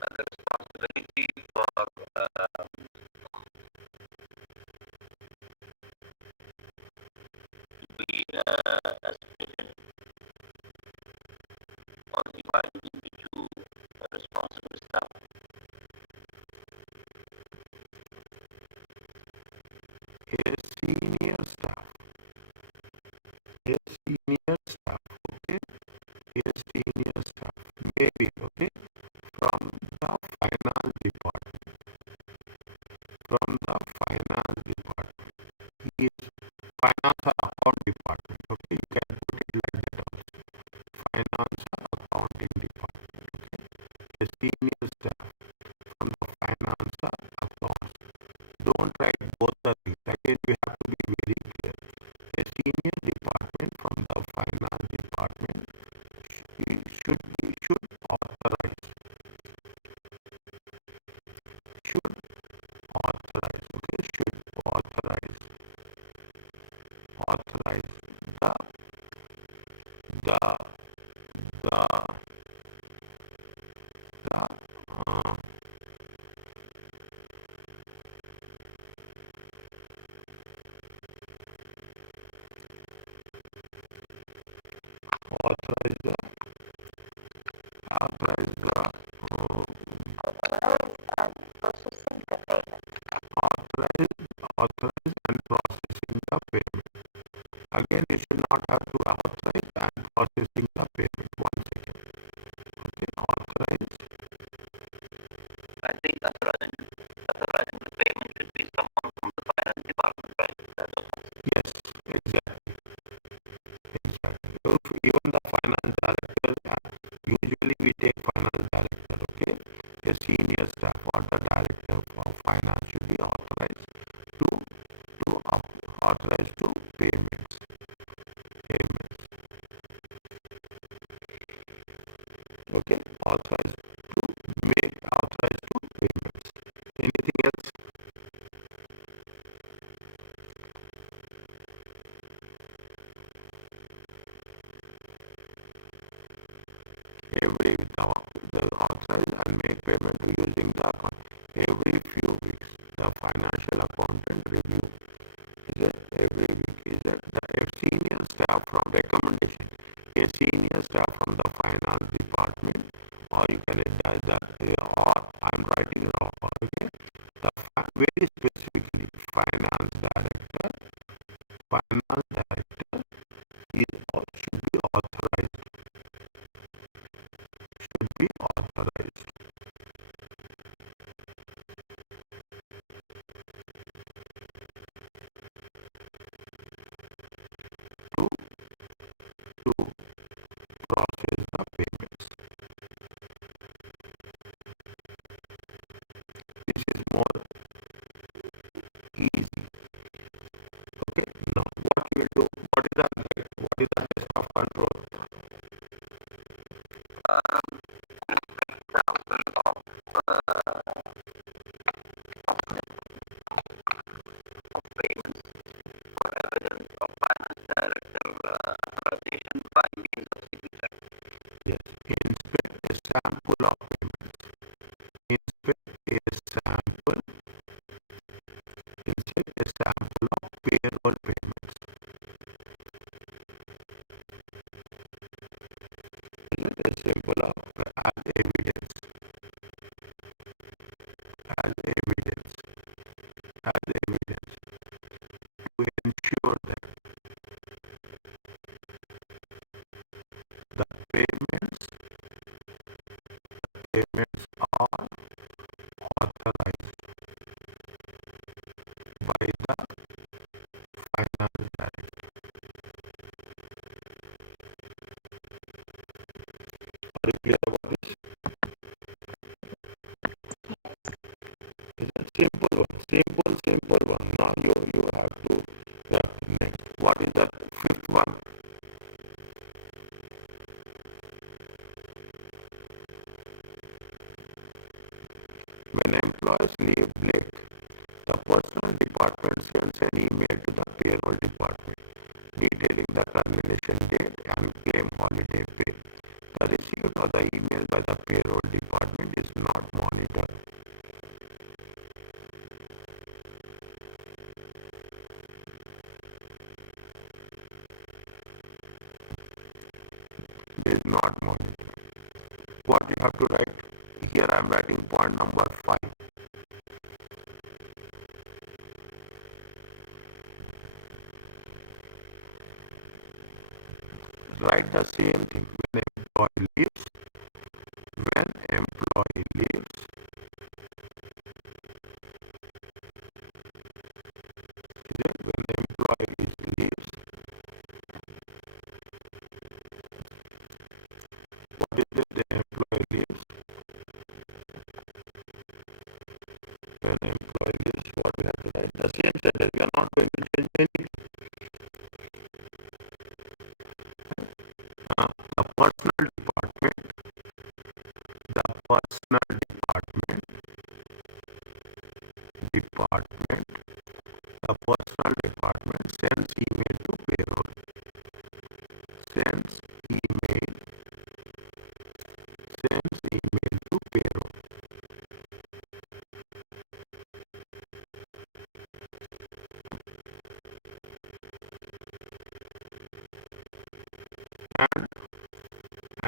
And the responsibility for to be estimated or divided into two responsible staff. A senior staff. Okay. a senior staff, maybe, okay, from the finance department, from the finance department. He is finance or account department, okay, you can put it like that also. Finance or accounting department, okay, a senior staff from the finance or accounts. Don't write both the things. Again, you have to be very clear. A senior department from the finance department should authorize, should authorize, okay, should authorize the the the the authorize the authorize the Authorize and processing the payment. authorize and processing the payment. Again, you should not have to authorize and processing the payment. One second. Okay, authorize. I think authorizing the payment should be someone from the finance department, right? Yes, exactly. Exactly. Even the finance director, usually we take finance director, okay? A senior staff or the director of finance should be authorized to payments. Okay, authorized to payments. Anything else? Every the authorize and make payment using the account. Every few weeks, the financial accountant review. Is it every week? Is it the senior staff from recommendation? A senior staff from the finance department, or you can add that, or I'm writing wrong. Okay, the very specifically finance director is or should be authorized to process the payments. This is more easy. Okay, now what you will do? What is the test of control? Yes, inspect a sample of payments. Inspect a sample. Inspect a sample of payroll payments. Is it a sample of as evidence? As evidence. As evidence to ensure that the payments are authorized by the finance director. Are you clear about this? It's a simple one. Simple one. Now you have to next. What is the fifth one? When employees leave late, the personnel department sends an email to the payroll department detailing the termination date and claim holiday pay. The receipt of the email by the payroll department is not monitored. It is not monitored. What you have to write? Here I am writing point number 5. Write the same thing. When employee leaves, when employee leaves, when employee leaves, what is it? The employee leaves. When employee leaves, what we have to write? The same sentence. We are not going to change anything. The personal department, the personal department, the personal department sends email to payroll. Sends email, sends email to payroll. And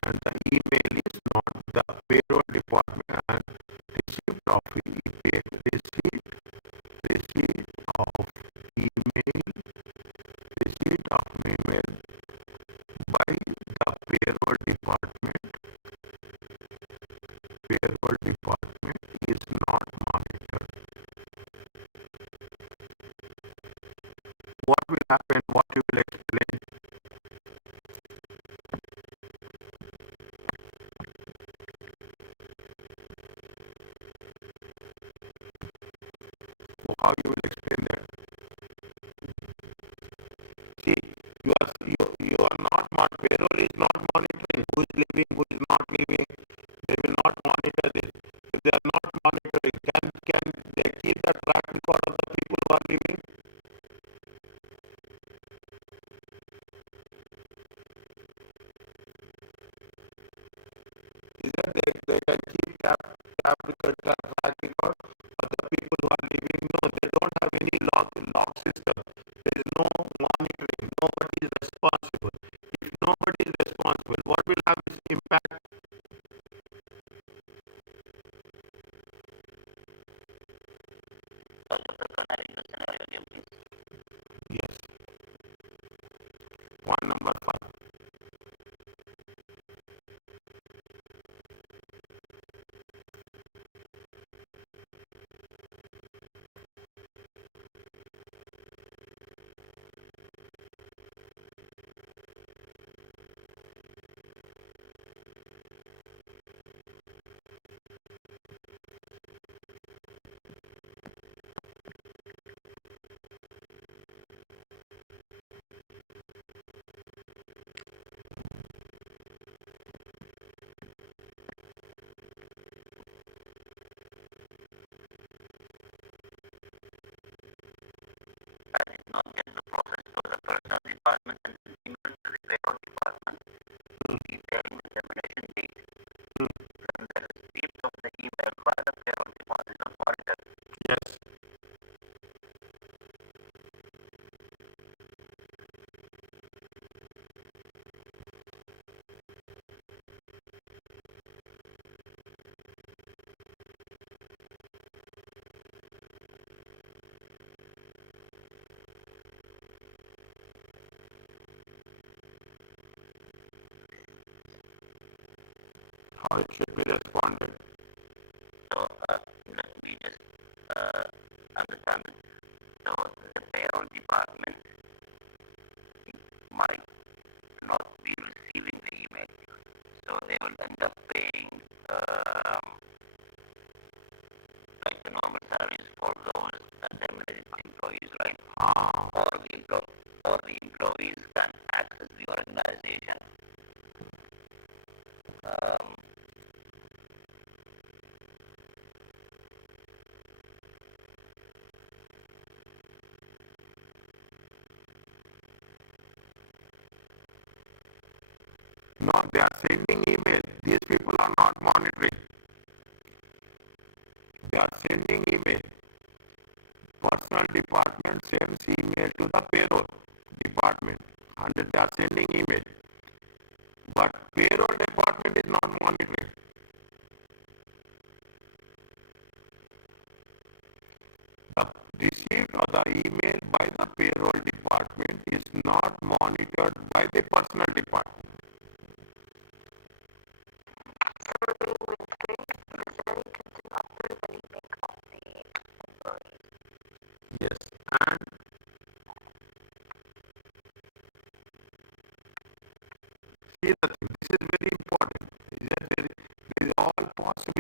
and the email is not the payroll department and receipt of receipt of email receipt of email by the payroll department is not monitored. What will happen? What you will explain? How you will explain that? See, you are not payroll is not monitoring who is leaving, who is not leaving. They will not monitor this. If they are not monitoring, can they keep the track record of the people who are leaving? Is that they can keep track record of the people who are leaving? No, they don't have any log system. There is no monitoring. Nobody is responsible. If nobody is responsible, what will have this impact? Yes. One number 5. Yes. How it should be responded. So let me just understand. So the payroll department might not be receiving the email, so they will end up paying like the normal salaries for those terminated employees, right? Or the employees can access the organization. No, they are sending email. These people are not monitoring. They are sending email. Personal department sends email to the payroll department and they are sending email. But payroll department is not monitoring. The receipt of the email by the payroll department is not monitored by the personal department.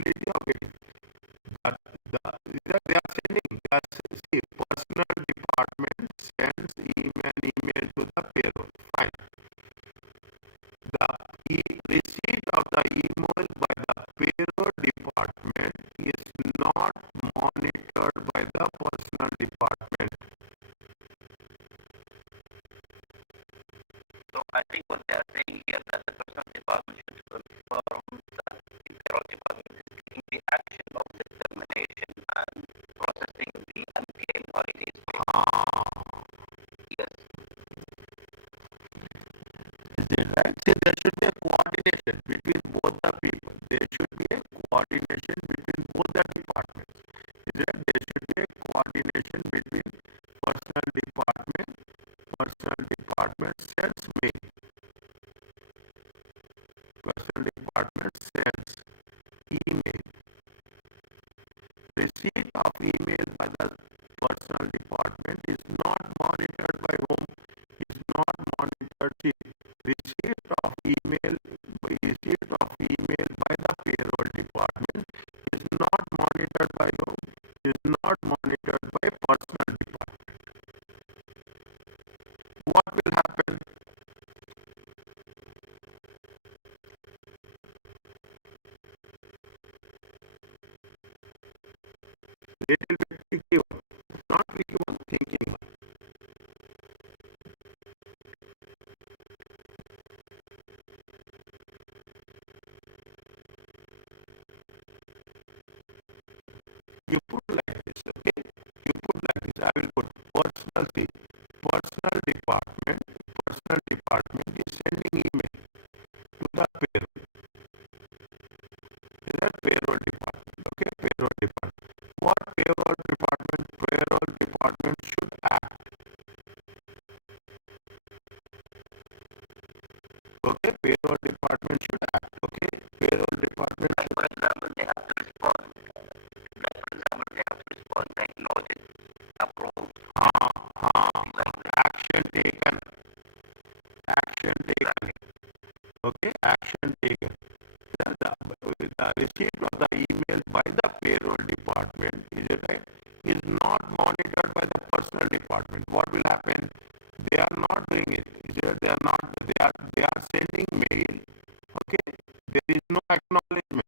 possibility of getting. But they are sending. See, personal department sends email to the payroll. Fine. The receipt of the email by the payroll department is not monitored by the personal department. So I think what they are saying here that the personal department should confirm that the payroll department is taking the action of determination and processing the unclaimed holidays. Yes. Is it right? See, there should be a coordination between both the people. There should be a coordination between both the departments. Is it? There should be a coordination between personal department. Personal department sends mail. Personal department sends email. Receipt of email by the personal department is not monitored by whom? Is not monitored. See, receipt of email by the payroll department is not monitored by whom? Is not monitored by personal department. What will happen? Little bit tricky one. Not tricky one, thinking one. You put like this, okay? You put like this. I will put personal thing. Personal department is sending email to the payroll. Is that payroll department? Okay, payroll department. What payroll department? Payroll department should act. Okay, payroll department should act. Okay, payroll department. Like for example, they have to respond. Like for example, they have to respond like noted, approved. Action taken. Action taken. Okay, action taken. The receipt of the email by the payroll department, is it right, is not monitored by the personal department. What will happen? They are not doing it. Is it? They are not. They are sending mail. Okay, there is no acknowledgement.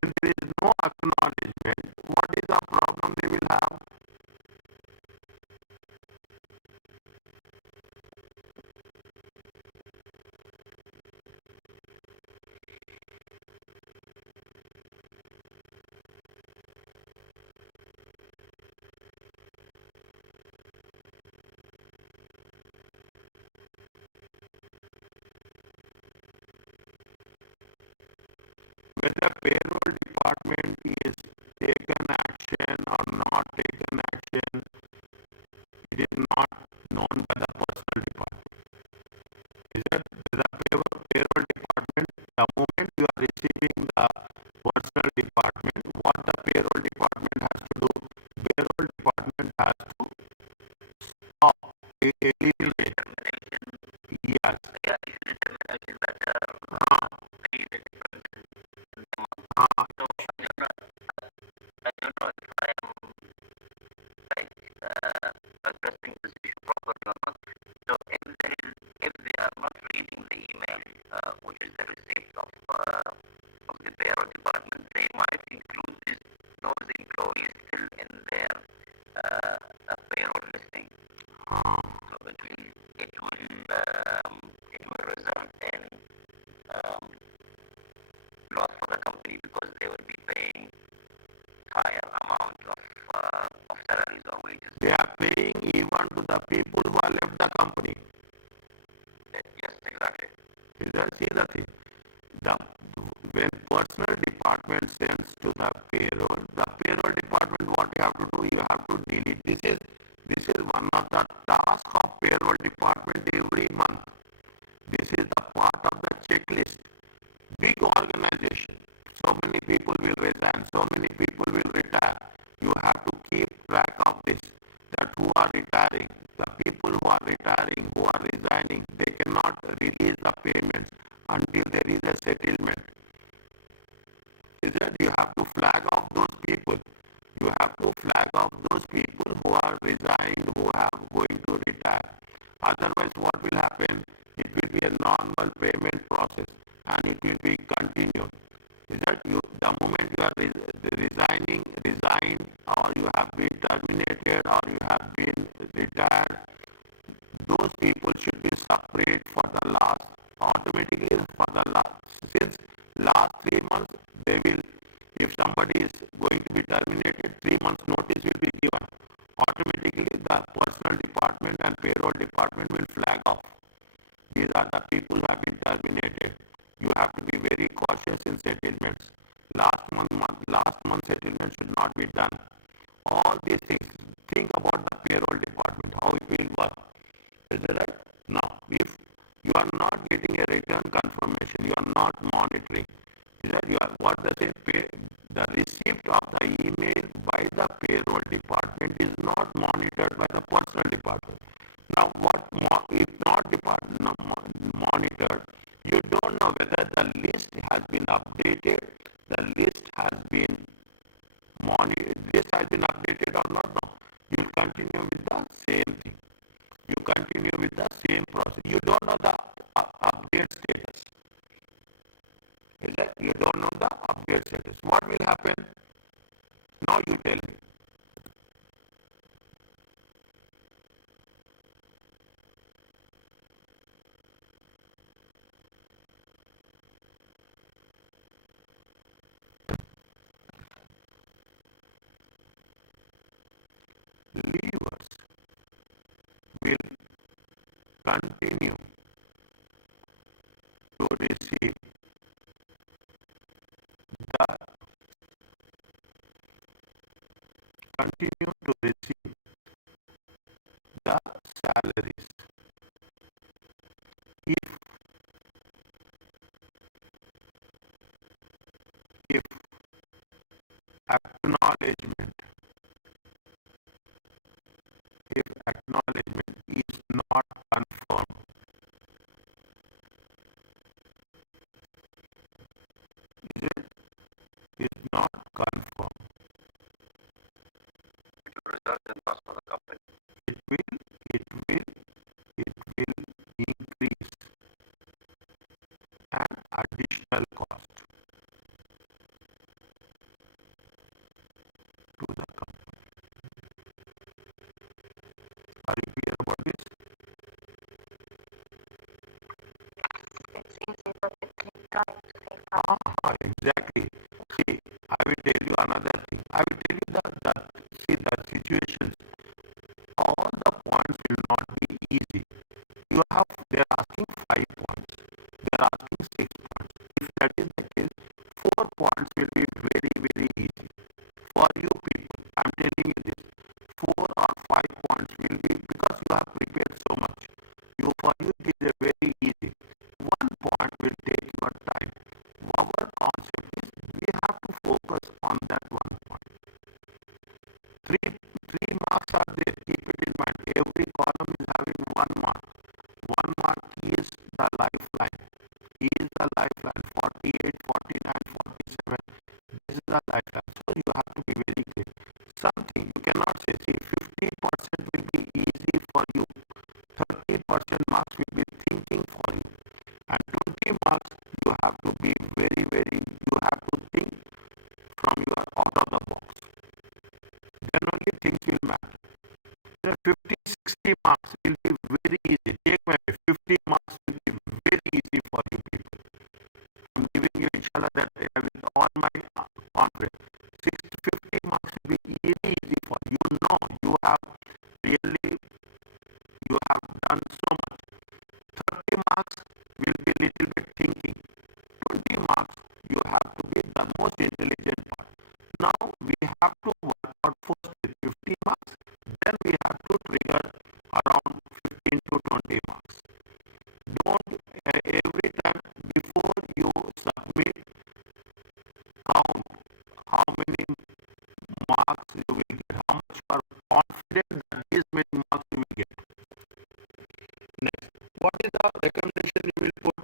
When there is no acknowledgement, what is the problem they will have? Whether payroll department is taken action or not taken action, it is not known by the personal department. Is that the payroll department, the moment you are receiving the personal department, what the payroll department has to do? Payroll department has to stop, eliminate. Yes. Addressing this issue properly or not. So if they are not reading the email, which is the receipt of the payroll department, they might include those employees still in their payroll listing. So it will result in loss for the company because they will be paying higher amount of salaries or wages. They are paying even to the people who have left the company. Yes, exactly. You see the thing. When personal department sends to the payroll department, what you have to do, you have to delete. This is one of the tasks of payroll department every month. This is the part of the checklist. Big organization. So many people will resign, so many people will retire. You have to keep track of this, that who are retiring, the people who are retiring, who are resigning, they cannot not release the payments until there is a settlement. Is that you have to flag off those people. You have to flag off those people who are resigned, who are going to retire. Otherwise, what will happen? It will be a normal payment process and it will be continued. Is that you? The moment you are resigned, or you have been terminated, or you have been retired, those people should be separate for the last, automatically for the last, since last 3 months, they will, if somebody is going to be terminated, 3 months notice will be given. Automatically the personal department and payroll department will flag off. These are the people who have been terminated. You have to be very cautious in settlements. Last month settlement should not be done. All these things, think about the payroll department, how it will work. Is that right? Now, if you are not getting a return confirmation, you are not monitoring. Is that you are what does it pay? The receipt of the email by the payroll department is not monitored by the personal department. Now, if not department monitored, you don't know whether the list has been updated, the list has been monitored, list has been updated or not. No, you continue with the same thing. You continue with the same process. You don't know the update status. Is that you don't know the update status? What will happen? Now you tell me. Leavers will continue to receive the salaries if acknowledgement is not confirmed. Is not confirmed. It will result in loss for the company. It will increase an additional cost to the company. Are you clear about this? It's easy, but it takes time to think. Exactly. See, I will tell you another thing. I will tell you the situations. All the points will not be easy. They're asking 5 points. They're asking 6 points. If that is the case, 4 points will be very, very easy. For you people, I'm telling you this. 4 or 5 points will be, because you have prepared so much. For you it is a very easy. 1 point will take your time. Our concept is we have to focus on that 1 point. Three marks are there. Keep it in mind. Every column is having 1 mark. 1 mark is the lifeline. Is the lifeline. 48, 49, 47. This is the lifeline. So you have to be very clear. Something you cannot say, see, 50% will be easy for you. 30% marks will be thinking for you. And 20 marks you have to be very, very, you have to think from your out of the box. Then only things will matter. The 50, 60 marks will be very easy. Take my 50 marks will be very easy for you people. I'm giving you inshallah that with all my confidence. 50 marks will be very easy for you. Know you have really, you have done so much. 30 marks will be little bit thinking. 20 marks you have to be the most intelligent part. Now we have to work out first with 50 marks, then we have to trigger around 15 to 20 marks. Don't every time before you submit, count how many marks you will get, how much you are confident that this many marks you will get. Next, what is the recommendation? recommendation you will put?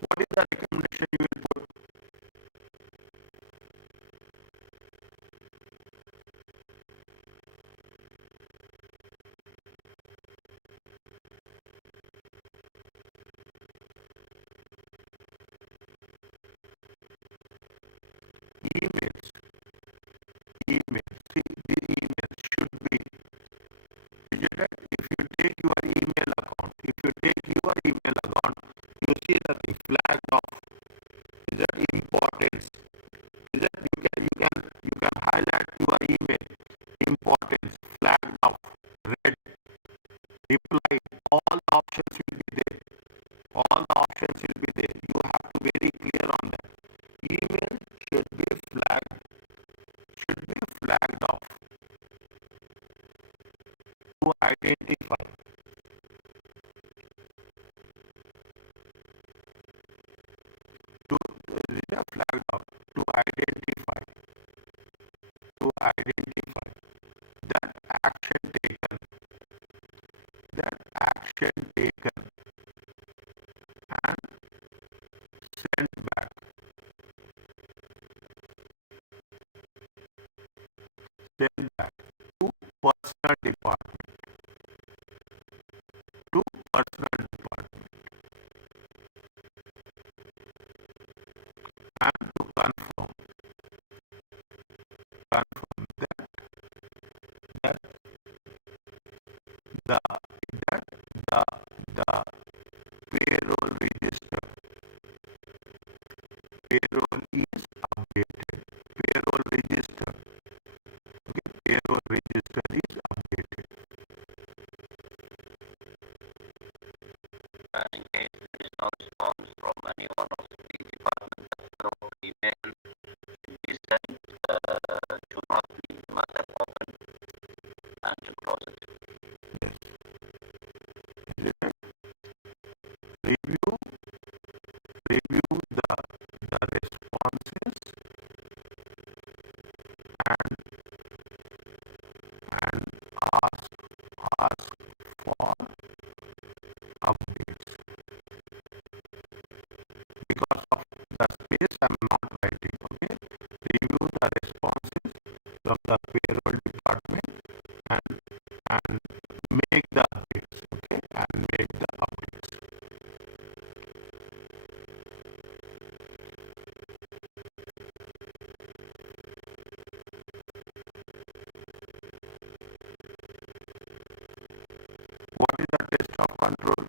What is the recommendation you will put? Emails. Emails. See, the email should be digital. If you take your email account, you see that the flag of is that importance. Is that you can highlight your email importance flag of red reply. All the options will be there. All the options will be there. You have to be very clear on that. Email should be flagged off to identify. To flagged off to identify. That action taken. And sent back. Send back to personal department. And to confirm that the payroll register is updated. Payroll register is updated. And in case there is no response from any one of the departments, no email should be sent to not leave the matter open and to close it. Yes. Review the responses and ask for updates. Because of the space I'm not writing, okay? Review the responses from the payroll department and make the updates, okay? And make the updates. What is the test of control?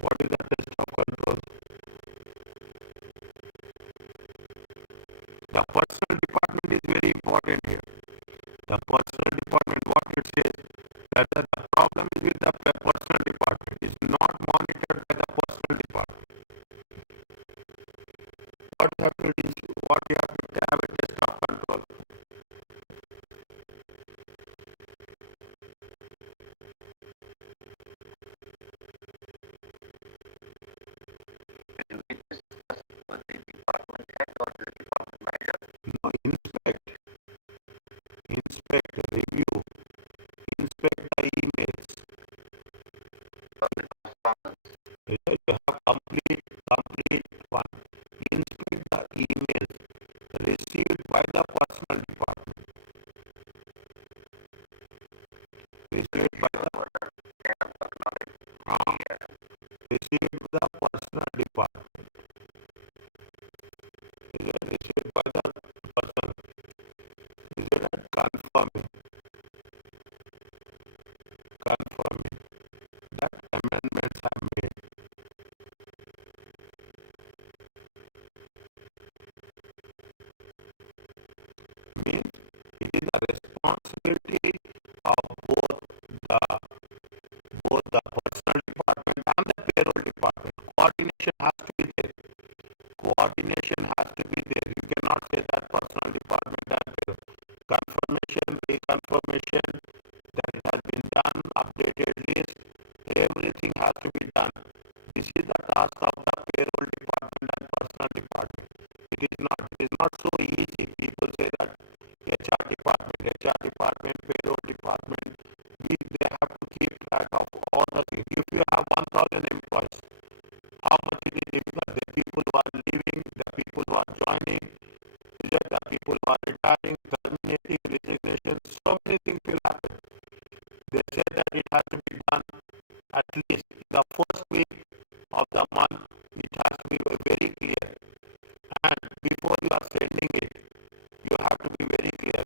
What is the test of control? The personal department is very important here. The personal department, what it says, that the problem is with the personal department, is not monitored by the personal department. What you have to do is, you have to have a test of control. Will we discuss with the department head or the department manager? No, inspect, review, inspect the emails. Or the correspondence? You have complete one. Inspect the emails received by the personal department. Received by the personal department. Received by the personal. Is it confirming that amendments are made. Means it is the responsibility of both the personal department and the payroll department. Coordination has to be there. You cannot say that personal department and payroll. Confirmation, reconfirmation, that it has been done, updated list, everything has to be done. This is the task of the payroll department and personal It is not so easy. People say that HR department, payroll department, they have to keep track of all the things. If you have 1,000 employees, how much it is difficult? The people who are leaving, the people who are joining, the people who are retiring, terminating, resignation, so many things will happen. They say that it has to be done at least in the first week of the month. It has to be very clear. And before you are sending it, you have to be very clear.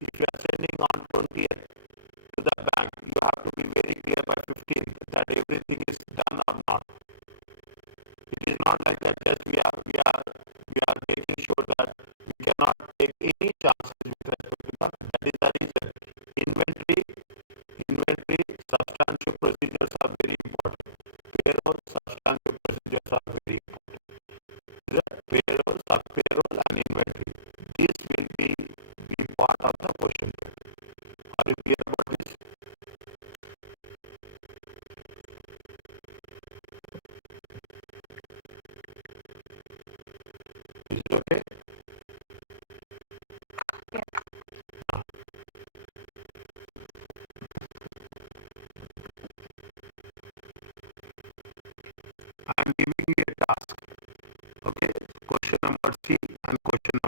If you are sending on 20th to the bank, you have to be very clear by 15th that everything is done or not. It is not like that. Just we are making sure that we cannot take any chances with respect to that. That is the reason. Inventory, substantive procedures are very important. Payroll, substantive procedures are very important. The payroll and inventory. This will be part of the question. Are you clear about this? Is it okay? I am giving you a task. Okay, question number C and question number